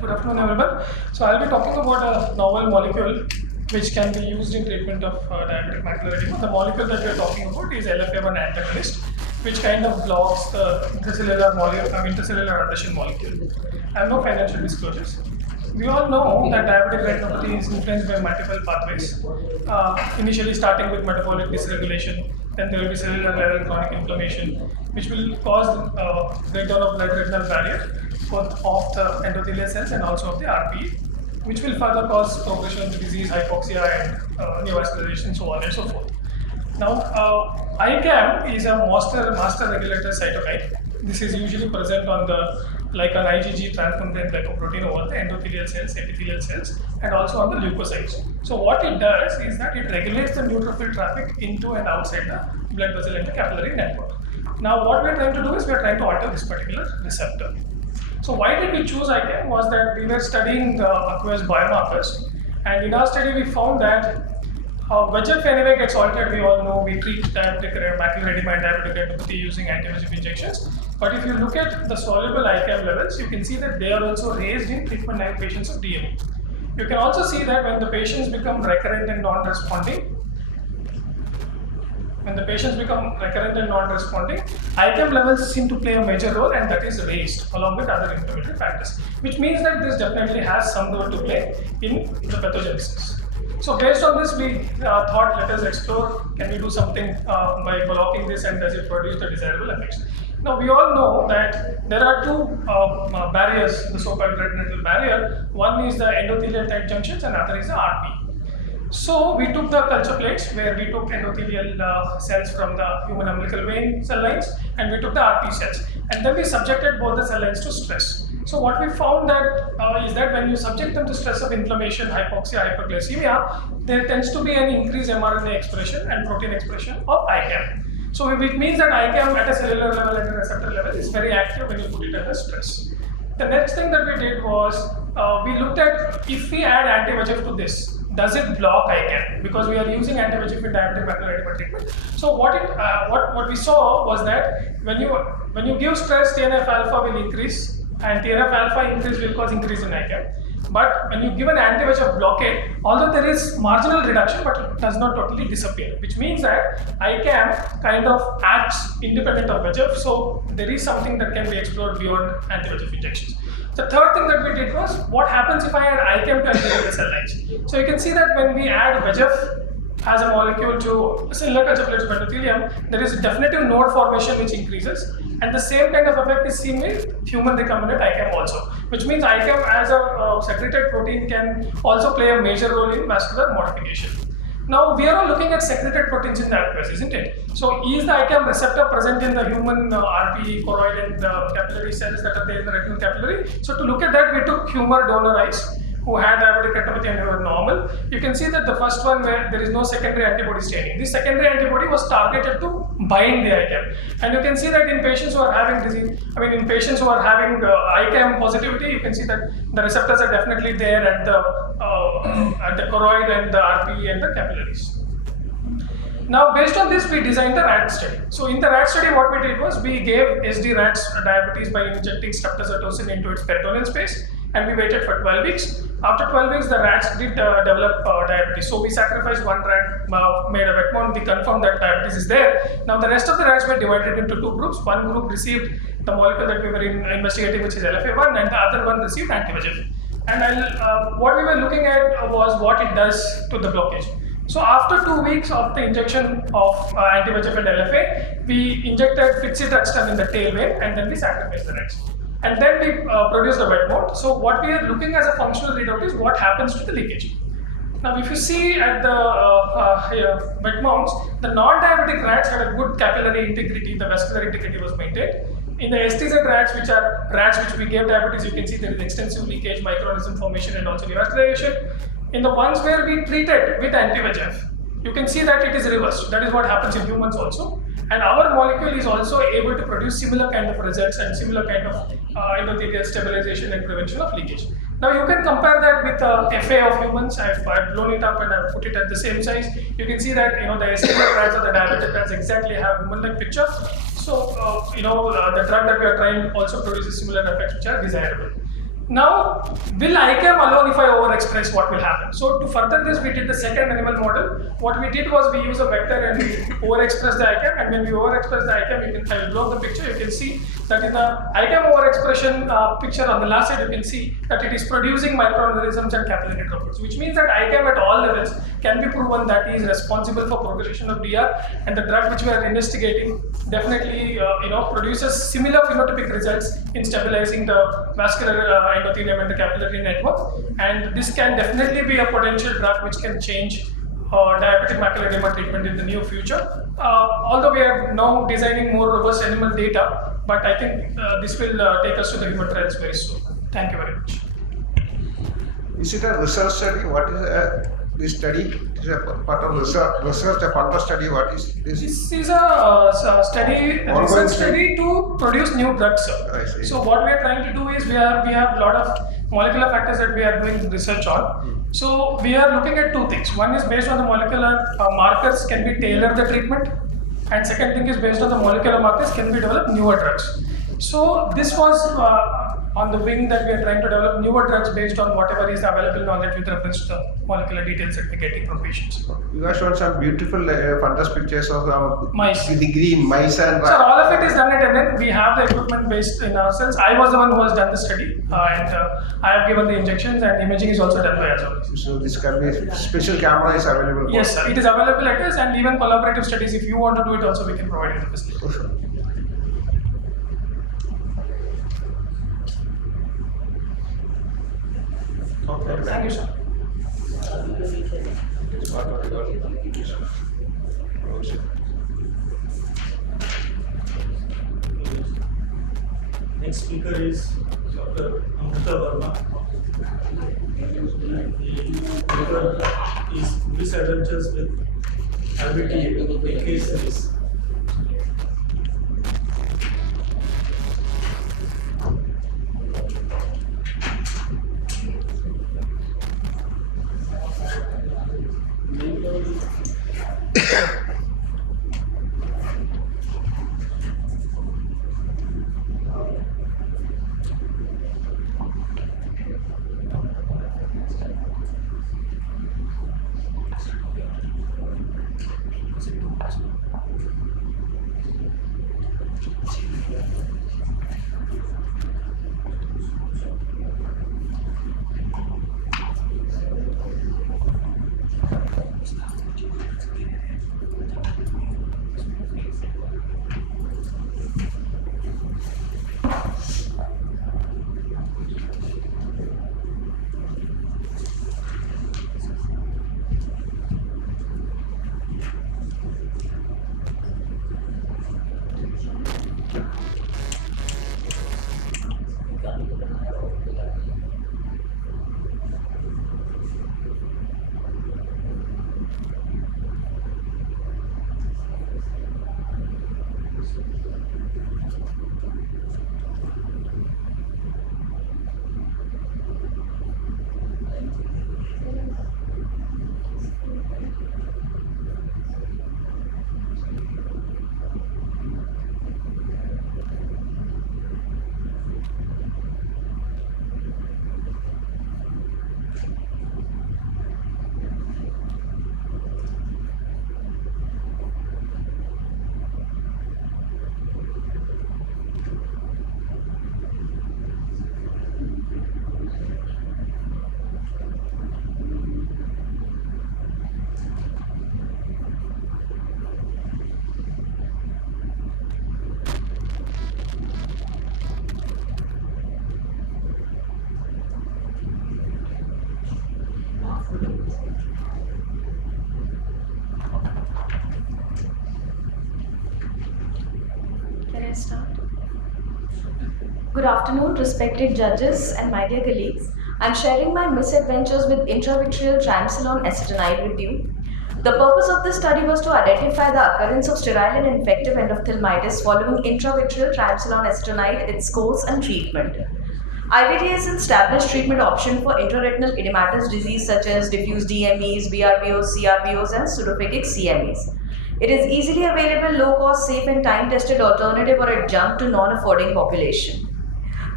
Good afternoon, everyone. So I'll be talking about a novel molecule which can be used in treatment of diabetic macular edema. The molecule that we are talking about is LFA1 antagonist, which kind of blocks the intracellular adhesion molecule. I have no financial disclosures. We all know that diabetic retinopathy is influenced by multiple pathways, initially starting with metabolic dysregulation, then there will be cellular level chronic inflammation, which will cause breakdown of blood retinal barrier, both of the endothelial cells and also of the RPE, which will further cause progression of the disease, hypoxia, and neovascularization, so on and so forth. Now, ICAM is a master regulator cytokine. This is usually present on the like an IgG transmembrane glycoprotein over the endothelial cells, epithelial cells, and also on the leukocytes. So what it does is that it regulates the neutrophil traffic into and outside the blood vessel and the capillary network. Now what we are trying to do is we are trying to alter this particular receptor. So why did we choose ICAM was that we were studying the aqueous biomarkers, and in our study we found that VEGF anyway gets altered. We all know we treat diabetic macular edema and diabetic retinopathy using anti-VEGF injections. But if you look at the soluble ICAM levels, you can see that they are also raised in treatment-naive patients of DME. You can also see that when the patients become recurrent and non-responding, ICAM levels seem to play a major role, and that is raised along with other inflammatory factors, which means that this definitely has some role to play in the pathogenesis. So based on this, we thought, let us explore, can we do something by blocking this, and does it produce the desirable effects? Now we all know that there are two barriers, the so-called retinal barrier. One is the endothelial tight junctions and other is the RPE. So we took the culture plates where we took endothelial cells from the human umbilical vein cell lines, and we took the RPE cells, and then we subjected both the cell lines to stress. So what we found that is that when you subject them to stress of inflammation, hypoxia, hyperglycemia, there tends to be an increased mRNA expression and protein expression of ICAM. So it means that ICAM at a cellular level and a receptor level is very active when you put it under stress. The next thing that we did was we looked at if we add anti-VEGF to this, does it block ICAM? Because we are using anti-VEGF in diabetic macular edema treatment. So what we saw was that when you give stress, TNF alpha will increase, and TNF alpha increase will cause increase in ICAM. But when you give an anti-VEGF blockade, although there is marginal reduction, but it does not totally disappear, which means that ICAM kind of acts independent of VEGF, so there is something that can be explored beyond anti-VEGF injections. The third thing that we did was, what happens if I add ICAM to endothelial cell lines? So you can see that when we add VEGF as a molecule to cellular culture plates of endothelium, there is a definitive node formation which increases, and the same kind of effect is seen with human recombinant ICAM also, which means ICAM as a secreted protein can also play a major role in vascular modification. Now we are all looking at secreted proteins in the aqueous, isn't it? So is the ICAM receptor present in the human RPE, choroid, and capillary cells that are there in the retinal capillary? So to look at that, we took humor donor eyes who had diabetic retinopathy and were normal. You can see that the first one where there is no secondary antibody staining. This secondary antibody was targeted to bind the ICAM, and you can see that in patients who are having disease, in patients who are having ICAM positivity, you can see that the receptors are definitely there at the choroid and the RPE and the capillaries. Now, based on this, we designed the rat study. So, in the rat study, what we did was we gave SD rats diabetes by injecting streptozotocin into its peritoneal space, and we waited for 12 weeks. After 12 weeks, the rats did develop diabetes. So we sacrificed one rat, made a wet mount, we confirmed that diabetes is there. Now the rest of the rats were divided into two groups. One group received the molecule that we were investigating, which is LFA1, and the other one received anti-VEGF. And what we were looking at was what it does to the blockage. So after 2 weeks of the injection of anti-VEGF and LFA, we injected fixitruxtan in the tail vein, and then we sacrificed the rats. And then we produce the wet mount. So what we are looking as a functional readout is what happens to the leakage. Now if you see at the wet mounts, the non-diabetic rats had a good capillary integrity, the vascular integrity was maintained. In the STZ rats, which are rats which we gave diabetes, you can see there is extensive leakage, microorganism formation, and also neovascularization. In the ones where we treated with anti-VEGF, you can see that it is reversed. That is what happens in humans also. And our molecule is also able to produce similar kind of results and similar kind of endothelial stabilization and prevention of leakage. Now you can compare that with FA of humans. I've blown it up and I've put it at the same size. You can see that the ischemic rats or the diabetic rats exactly have human-like picture. So the drug that we are trying also produces similar effects which are desirable. Now, will ICAM alone, if I overexpress, what will happen? So to further this, we did the second animal model. What we did was we use a vector and we overexpress the ICAM, and when we overexpress the ICAM, I will blow up the picture, you can see that in the ICAM overexpression picture on the last side, you can see that it is producing microorganisms and capillary droplets, which means that ICAM at all levels can be proven that is responsible for progression of DR, and the drug which we are investigating definitely produces similar phenotypic results in stabilizing the vascular endothelium and the capillary network, and this can definitely be a potential drug which can change diabetic macular edema treatment in the near future. Although we are now designing more robust animal data, but I think this will take us to the human trials very soon. Thank you very much. Is it a research study? What is this study? Is a part of research, a further study? What is this? This is a study, a research study to produce new drugs, sir. I see. So what we are trying to do is we have a lot of molecular factors that we are doing research on. So we are looking at two things. One is based on the molecular markers, can we tailor the treatment? And second thing is based on the molecular markers, can we develop newer drugs? So this was on the wing that we are trying to develop newer drugs based on whatever is available knowledge with reference to the molecular details that we're getting from patients. You have shown some beautiful fundus pictures of Mice. The green mice and So all of it is done at NN. We have the equipment based in ourselves. I was the one who has done the study, and I have given the injections, and imaging is also done by us only. So this can be special camera is available. Yes, sir. It is available at us, and even collaborative studies. If you want to do it, also we can provide you the facility. For sure. Okay. Thank you, sir. Next speaker is Dr. Amrita Verma. The paper is Misadventures with RBTA, a case series. Can I start? Good afternoon, respected judges and my dear colleagues. I'm sharing my misadventures with intravitreal triamcinolone acetonide with you. The purpose of this study was to identify the occurrence of sterile and infective endophthalmitis following intravitreal triamcinolone acetonide, its course and treatment. IVT is an established treatment option for intraretinal edematous disease such as diffuse DMEs, BRVOs, CRVOs, and pseudophakic CMEs. It is easily available, low-cost, safe, and time-tested alternative or adjunct to non-affording population.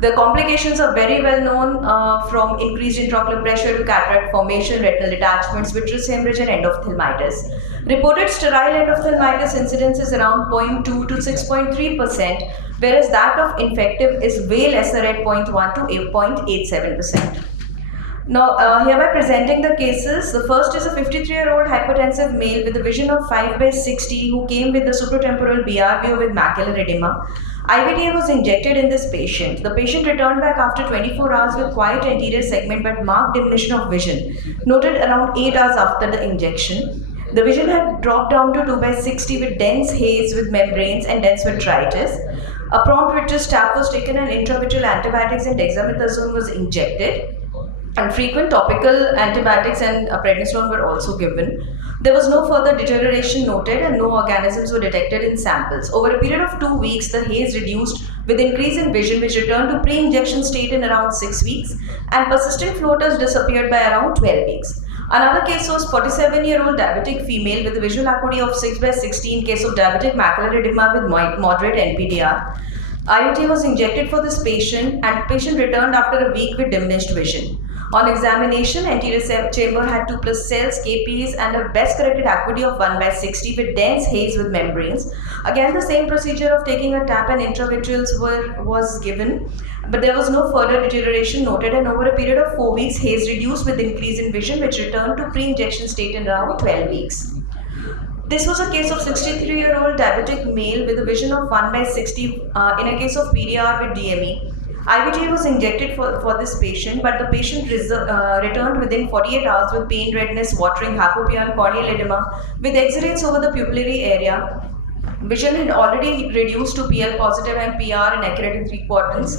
The complications are very well known, from increased intraocular pressure to cataract formation, retinal detachments, vitreous hemorrhage, and endophthalmitis. Reported sterile endophthalmitis incidence is around 0.2 to 6.3%, whereas that of infective is way lesser at 0.1 to 0.87%. Now, hereby presenting the cases. The first is a 53-year-old hypertensive male with a vision of 5/60 who came with the supratemporal BRVO with macular edema. IVT was injected in this patient. The patient returned back after 24 hours with quiet anterior segment but marked diminution of vision, noted around 8 hours after the injection. The vision had dropped down to 2/60 with dense haze with membranes and dense vitritis. A prompt vitreous tap was taken and intravitreal antibiotics and dexamethasone was injected. And frequent topical antibiotics and prednisolone were also given. There was no further deterioration noted and no organisms were detected in samples. Over a period of 2 weeks, the haze reduced with increase in vision, which returned to pre-injection state in around 6 weeks, and persistent floaters disappeared by around 12 weeks. Another case was 47-year-old diabetic female with a visual acuity of 6/16 in case of diabetic macular edema with moderate NPDR. IOT was injected for this patient and the patient returned after a week with diminished vision. On examination, anterior chamber had 2+ cells, KPs, and a best corrected acuity of 1/60 with dense haze with membranes. Again, the same procedure of taking a tap and intravitreals was given, but there was no further deterioration noted, and over a period of 4 weeks, haze reduced with increase in vision, which returned to pre-injection state in around 12 weeks. This was a case of 63-year-old diabetic male with a vision of 1/60 in a case of PDR with DME. IVT was injected for this patient, but the patient returned within 48 hours with pain, redness, watering, hypopyon, corneal edema, with exudates over the pupillary area. Vision had already reduced to PL positive and PR inaccurate in 3 quadrants.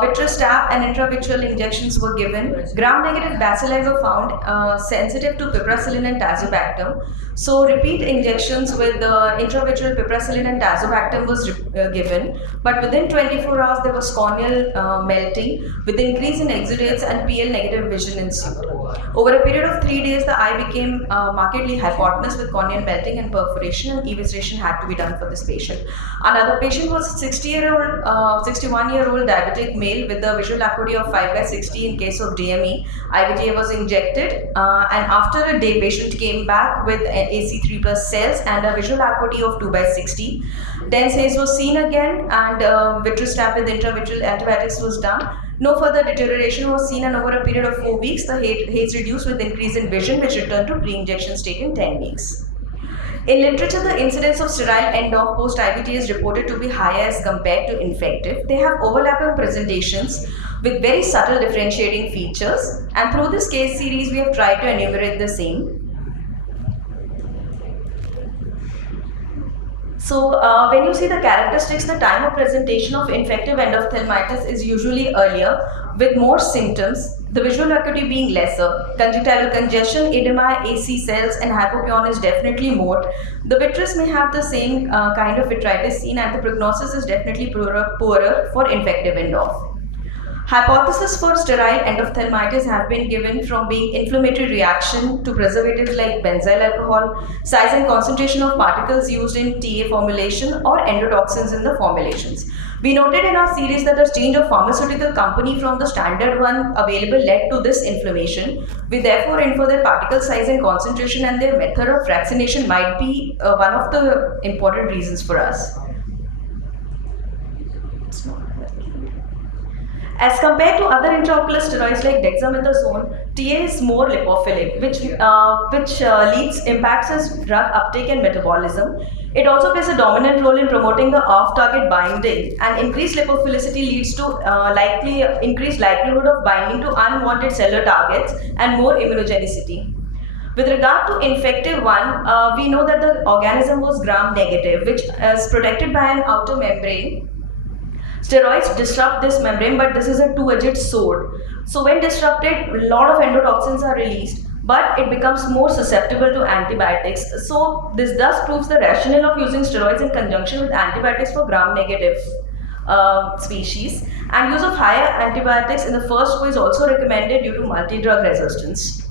Vitreous tap and intravitreal injections were given. Gram-negative bacilli were found sensitive to piperacillin and tazobactam. So repeat injections with intravitreal piperacillin and tazobactam was given. But within 24 hours, there was corneal melting with increase in exudates and PL negative vision ensued. Over a period of 3 days, the eye became markedly hypotenuse with corneal melting and perforation, and evisceration had to be done for this patient. Another patient was a 61-year-old diabetic male with a visual acuity of 5/60 in case of DME. IVT was injected, and after a day, patient came back with AC3+ cells and a visual acuity of 2/60. Dense haze was seen again, and vitreous tap with intravitreal antibiotics was done. No further deterioration was seen, and over a period of 4 weeks, the haze reduced with increase in vision, which returned to pre-injection state in 10 weeks. In literature, the incidence of sterile end-of post-IVT is reported to be higher as compared to infective. They have overlapping presentations with very subtle differentiating features, and through this case series, we have tried to enumerate the same. So when you see the characteristics, the time of presentation of infective endophthalmitis is usually earlier with more symptoms, the visual acuity being lesser, conjunctival congestion, edema, AC cells, and hypopyon is definitely more. The vitreous may have the same kind of vitritis seen, and the prognosis is definitely poorer for infective endoff. Hypothesis for sterile endophthalmitis have been given from being inflammatory reaction to preservatives like benzyl alcohol, size and concentration of particles used in TA formulation, or endotoxins in the formulations. We noted in our series that the change of pharmaceutical company from the standard one available led to this inflammation. We therefore infer that particle size and concentration and their method of fractionation might be one of the important reasons for us. As compared to other intraocular steroids like dexamethasone, TA is more lipophilic, which impacts its drug uptake and metabolism. It also plays a dominant role in promoting the off-target binding, and increased lipophilicity leads to increased likelihood of binding to unwanted cellular targets and more immunogenicity. With regard to infective one, we know that the organism was gram-negative, which is protected by an outer membrane. Steroids disrupt this membrane, but this is a two-edged sword. So when disrupted, a lot of endotoxins are released, but it becomes more susceptible to antibiotics. So this thus proves the rationale of using steroids in conjunction with antibiotics for gram-negative species, and use of higher antibiotics in the first go is also recommended due to multi-drug resistance.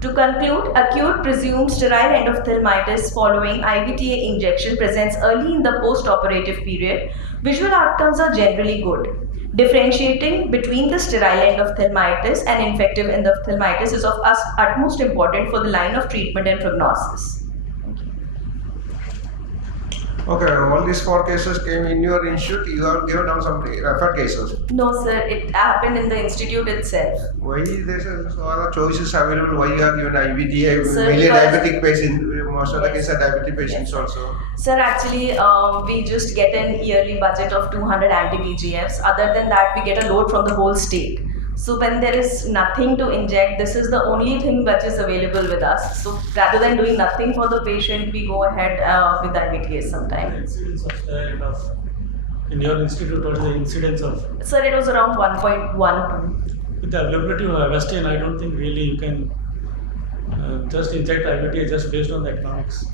To conclude, acute presumed sterile endophthalmitis following IVTA injection presents early in the post-operative period. Visual outcomes are generally good. Differentiating between the sterile endophthalmitis and infective endophthalmitis is of utmost importance for the line of treatment and prognosis. Okay, all these 4 cases came in your institute. You have given down some referred cases. No, sir, it happened in the institute itself. Why there so other choices available? Why you have given IVDA? Sir, Mainly because- diabetic patients. Most of the Yes. cases are diabetic patients Yes. also. Sir, actually, we just get an yearly budget of 200 anti-VGFs. Other than that, we get a load from the whole state. So when there is nothing to inject, this is the only thing which is available with us. So rather than doing nothing for the patient, we go ahead with IVTS The sometimes. incidence of steroid in your institute, what is the incidence of? Sir, it was around 1.12. With the availability of Avastin, I don't think really you can just inject IVTA just based on the economics.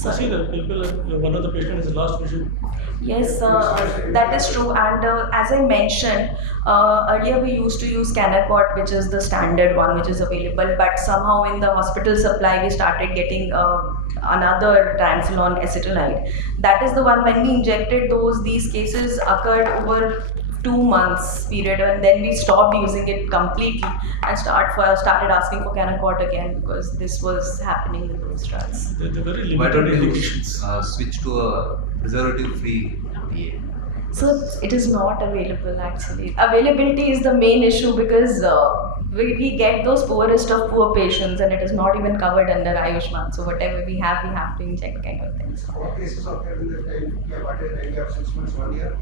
So see, the people, one of the patients is lost vision. Yes, that is true. And as I mentioned, earlier we used to use Canacort, which is the standard one which is available. But somehow in the hospital supply, we started getting another Transilon acetonide. That is the one when we injected those, these cases occurred over 2 months period, and then we stopped using it completely and started asking for Canacort again because this was happening with those drugs. They're very Why limited don't you indications. switch to a preservative-free DA? So it is not available actually. Availability is the main issue because we get those poorest of poor patients and it is not even covered under Ayushman. So whatever we have to inject kind of things. What cases occurred in the time? What time you have 6 months, 1 year?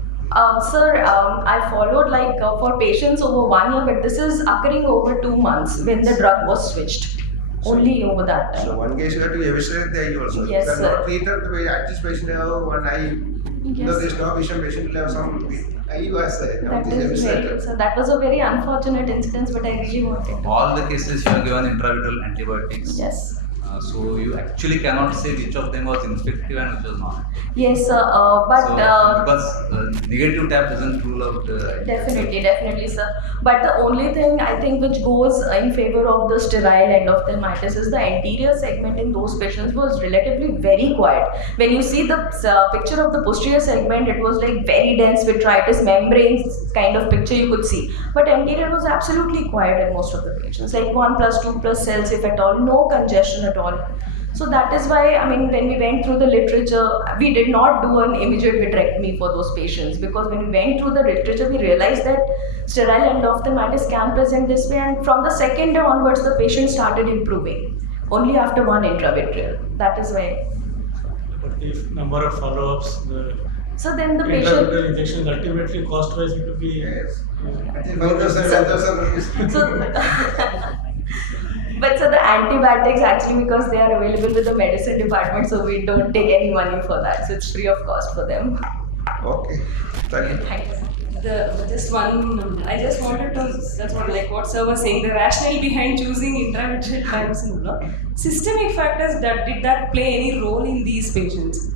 Sir, I followed for patients over 1 year, but this is occurring over 2 months when the drug was switched. Only over that time. So one case you have to eviscerate the eye also. Yes, You are sir. not treated the way active patient have one eye. Yes. No, there is no vision patient will have some eye was there. Now That this is eviscerated. very, so that was a very unfortunate incident, but I really wanted to. All the cases you are given intravitreal antibiotics. Yes. So you actually cannot say which of them was infective and which was not. Yes, sir. But So, because negative tab doesn't rule out. Definitely, sir. But the only thing I think which goes in favor of the sterile endophthalmitis is the anterior segment in those patients was relatively very quiet. When you see the picture of the posterior segment, it was like very dense vitritis membranes kind of picture you could see. But anterior was absolutely quiet in most of the patients, like 1+, 2+ cells if at all, no congestion at all. So that is why, I mean, when we went through the literature, we did not do an immediate vitrectomy for those patients because when we went through the literature, we realized that sterile endophthalmitis can present this way, and from the second day onwards, the patient started improving only after 1 intravitreal. That is why. But the number of follow-ups, the So then the patient. intravitreal injections ultimately cost-wise it will be. Yes. uh, I think 5,000, 10,000 rupees. So, but so the antibiotics actually because they are available with the medicine department, so we don't take any money for that. So it's free of cost for them. Okay. Thank you. Thanks. Just one, I just wanted to, that's what like what sir was saying, the rationale behind choosing intravitreal triamcinolone. Systemic factors did that play any role in these patients?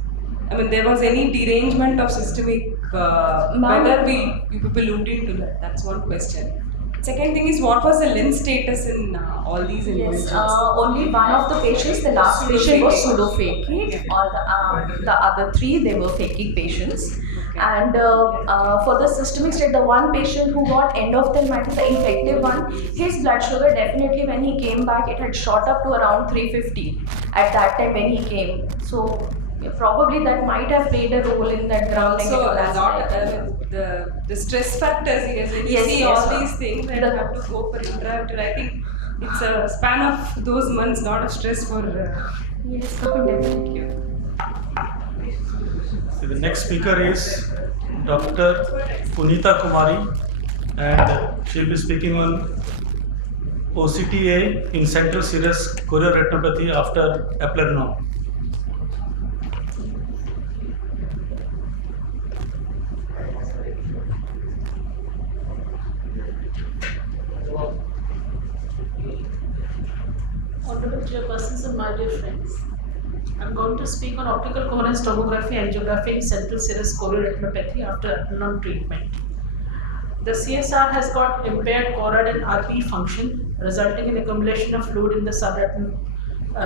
I mean, there was any derangement of systemic, whether you people looked into that? That's one question. Second thing is, what was the lens status in all these interventions? Yes, only one of the patients, the last patient was pseudo-phakic. All the other 3, they were phakic patients. Okay. And for the systemic state, the one patient who got endophthalmitis, the infective one, his blood sugar definitely when he came back, it had shot up to around 350 at that time when he came. So probably that might have played a role in that ground Also, negative not aspect. the stress factors here. When you Yes, see yes, all ma'am. these things, and you have to go for intravitreal. I think it's a span of those months, not a stress for. Yes, definitely. So the next speaker is Dr. Punita Kumari, and she'll be speaking on OCTA in central serous chorioretinopathy after eplerenone. On chairpersons and my dear friends. I'm going to speak on optical coherence tomography angiography in central serous chorioretinopathy after aplanon treatment. The CSR has got impaired choroid and RPE function, resulting in accumulation of fluid in the subretinal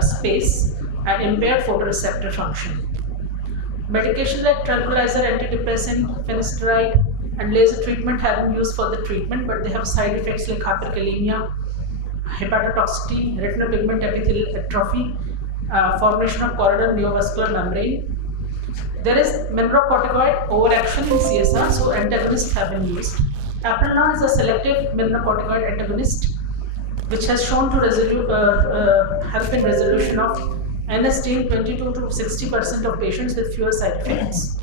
space and impaired photoreceptor function. Medication like tranquilizer, antidepressant, finasteride, and laser treatment have been used for the treatment, but they have side effects like hyperkalemia, hepatotoxicity, retinal pigment epithelial atrophy, formation of choroidal neovascular membrane. There is mineralocorticoid overaction in CSR, so antagonists have been used. Aplanon is a selective mineralocorticoid antagonist which has shown to help in resolution of NSD in 22 to 60% of patients with fewer side effects.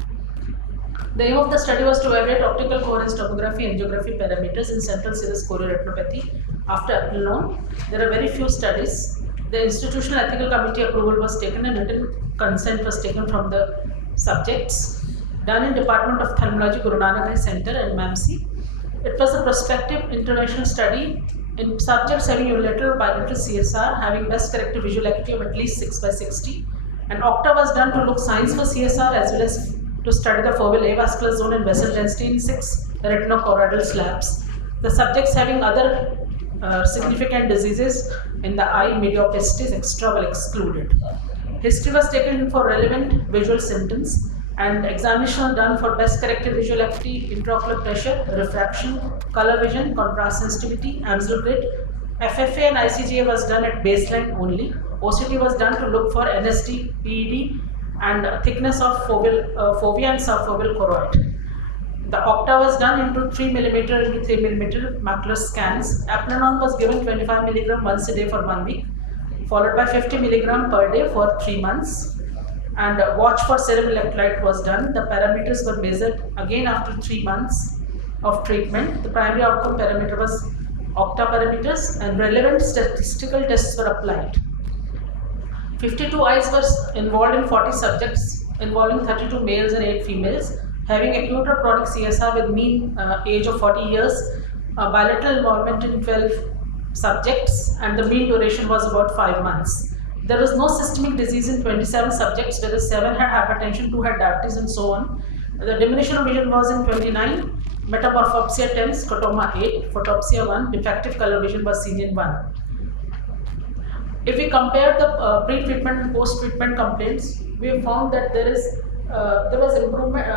The aim of the study was to evaluate optical coherence tomography angiography parameters in central serous chorioretinopathy after aplanon. There are very few studies. The institutional ethical committee approval was taken and written consent was taken from the subjects. Done in Department of Ophthalmology, Guru Nanak Eye Center and MAMC. It was a prospective interventional study in subjects having unilateral or bilateral CSR having best corrected visual acuity of at least 6/60. An OCTA was done to look signs for CSR as well as to study the foveal avascular zone and vessel density in 6 retinochoroidal slabs. The subjects having other significant diseases in the eye, mediopestis, extra were excluded. History was taken for relevant visual symptoms and examination was done for best corrected visual acuity, intraocular pressure, refraction, color vision, contrast sensitivity, Amsel grid. FFA and ICGA was done at baseline only. OCT was done to look for NSD, PED, and thickness of fovea and subfoveal choroid. The OCTA was done into 3 mm into 3 mm macular scans. Aplanon was given 25 mg once a day for 1 week, followed by 50 mg per day for 3 months. And watch for serum electrolyte was done. The parameters were measured again after 3 months of treatment. The primary outcome parameter was OCTA parameters and relevant statistical tests were applied. 52 eyes were involved in 40 subjects involving 32 males and 8 females having acute or chronic CSR with mean age of 40 years, bilateral involvement in 12 subjects, and the mean duration was about 5 months. There was no systemic disease in 27 subjects, whereas 7 had hypertension, 2 had diabetes and so on. The diminution of vision was in 29, metamorphopsia 10, scotoma 8, photopsia 1, defective color vision was seen in 1. If we compare the pre-treatment and post-treatment complaints, we have found that there was improvement,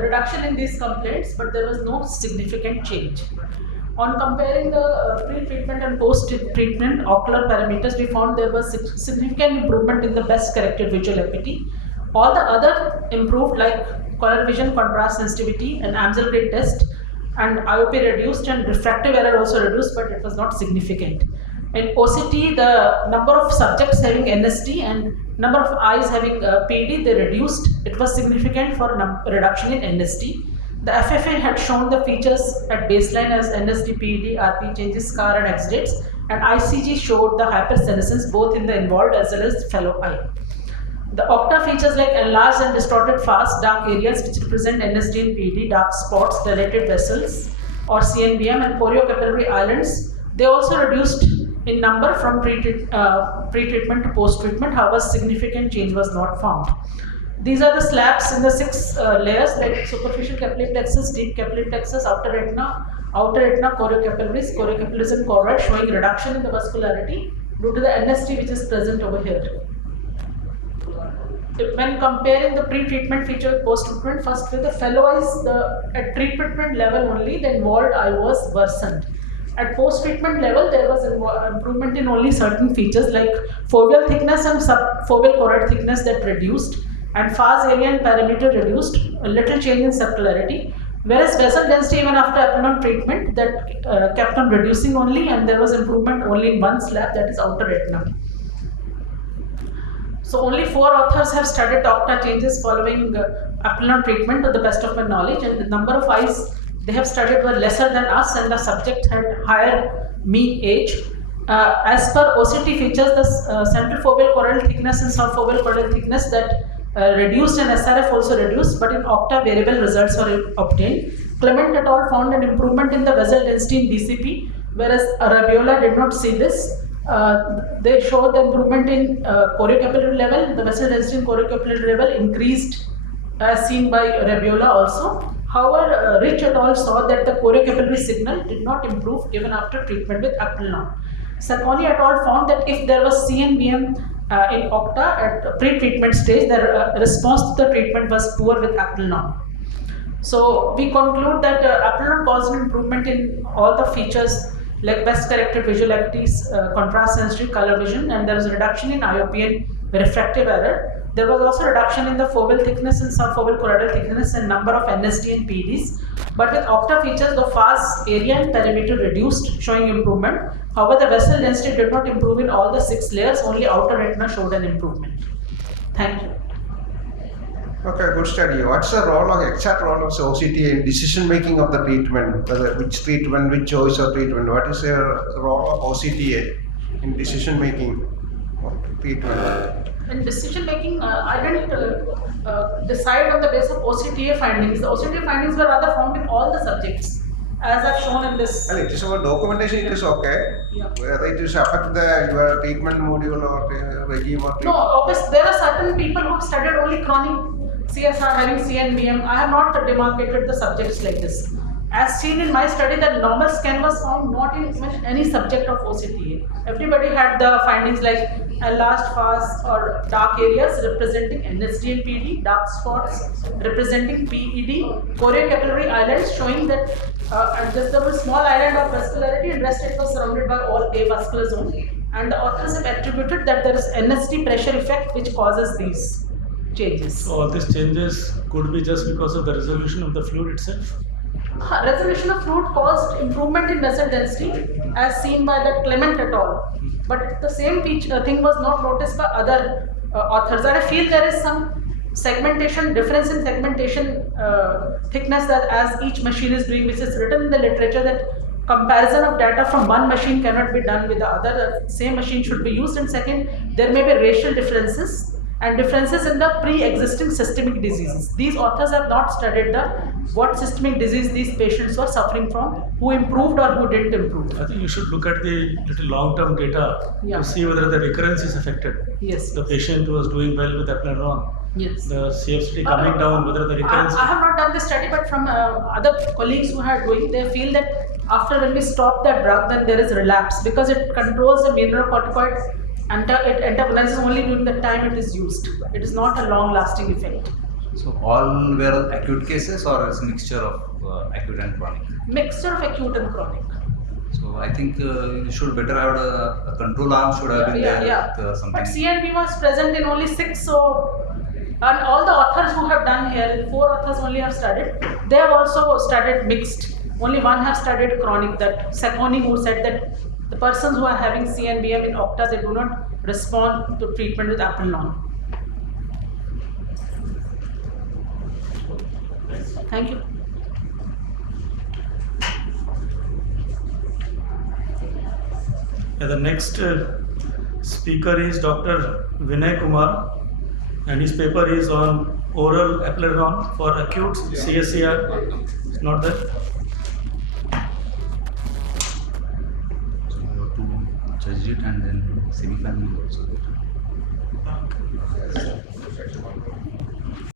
reduction in these complaints, but there was no significant change. On comparing the pre-treatment and post-treatment ocular parameters, we found there was significant improvement in the best corrected visual acuity. All the other improved like color vision, contrast sensitivity, and Amsel grid test, and IOP reduced and refractive error also reduced, but it was not significant. In OCT, the number of subjects having NSD and number of eyes having PD, they reduced. It was significant for reduction in NSD. The FFA had shown the features at baseline as NSD, PED, RP changes, scar and exudates, and ICG showed the hypersenescence both in the involved as well as fellow eye. The OCTA features like enlarged and distorted fast dark areas which represent NSD and PED, dark spots, dilated vessels or CNBM, and choriocapillary islands. They also reduced in number from pre-treatment to post-treatment. However, significant change was not found. These are the slabs in the 6 layers like superficial capillary plexus, deep capillary plexus, outer retina, choriocapillaries and choroid, showing reduction in the vascularity due to the NSD which is present over here. When comparing the pre-treatment feature with post-treatment, first with the fellow eyes, at treatment level only, the involved eye was worsened. At post-treatment level, there was improvement in only certain features like foveal thickness and subfoveal choroid thickness that reduced, and FAS area and parameter reduced, a little change in circularity, whereas vessel density even after aplanon treatment that kept on reducing only, and there was improvement only in one slab, that is outer retina. So only 4 authors have studied OCTA changes following aplanon treatment to the best of my knowledge, and the number of eyes they have studied were lesser than us, and the subject had higher mean age. As per OCT features, the central foveal choroidal thickness and subfoveal choroidal thickness that reduced, and SRF also reduced, but in OCTA variable results were obtained. Clement et al. Found an improvement in the vessel density in BCP, whereas Arabiola did not see this. they showed the improvement in choriocapillary level. The vessel density in choriocapillary level increased as seen by Rabiola also. However, Rich et al. Saw that the choriocapillary signal did not improve even after treatment with Aprenon. Sacconi et al. Found that if there was CNVM in OCTA at pre-treatment stage, the response to the treatment was poor with Aprenon. So we conclude that Aprenon caused an improvement in all the features like best corrected visual acuities, contrast sensory, color vision, and there was a reduction in IOP and refractive error. There was also reduction in the foveal thickness and subfoveal choroidal thickness and number of NSD and PEDs. But with OCTA features, the FAS area and perimeter reduced, showing improvement. However, the vessel density did not improve in all the 6 layers, only outer retina showed an improvement. Thank you. Okay, good study. What's the role of exact role of OCTA in decision making of the treatment? Whether which treatment, which choice of treatment? What is the role of OCTA in decision making of treatment? In decision making, I didn't decide on the basis of OCTA findings. The OCTA findings were rather found in all the subjects, as I've shown in this. Well, it is about documentation, it is okay. Yeah. Whether it is affect your treatment module or regime or treatment. No, obviously there are certain people who have studied only chronic CSR having CNVM. I have not demarcated the subjects like this. As seen in my study, that normal scan was found not in even any subject of OCTA. Everybody had the findings like enlarged FAS or dark areas representing NSD and PD, dark spots representing PED, choriocapillary islands showing that adjustable small island of vascularity, and rest it was surrounded by all avascular zone. And the authors have attributed that there is NSD pressure effect which causes these changes. So all these changes could be just because of the resolution of the fluid itself? Resolution of fluid caused improvement in vessel density as seen by the Clement et al. But the same thing was not noticed by other authors. And I feel there is some segmentation, difference in segmentation thickness that as each machine is doing, which is written in the literature that comparison of data from one machine cannot be done with the other. The same machine should be used. And second, there may be racial differences and differences in the pre-existing systemic diseases. These authors have not studied what systemic disease these patients were suffering from, who improved or who didn't improve. I think you should look at the little long-term data to see whether the recurrence is affected. Yes. The patient who was doing well with Aprenon. Yes. The CFCT coming down, whether the recurrence. I have not done this study, but from other colleagues who are doing, they feel that after when we stop that drug, then there is relapse because it controls the mineralocorticoid. It antagonizes only during the time it is used. It is not a long-lasting effect. So all were acute cases, or is a mixture of acute and chronic? Mixture of acute and chronic. So I think you should better have a control arm should have been there with something. But CNV was present in only 6, so and all the authors who have done here, 4 authors only have studied. They have also studied mixed. Only one have studied chronic. That Sacconi, who said that the persons who are having CNVM in OCTA, they do not respond to treatment with Aprenon. Thank you. Yeah, the next speaker is Dr. Vinay Kumar, and his paper is on oral Aprenon for acute CSCR. It's not there. Judge it and then semi-final also.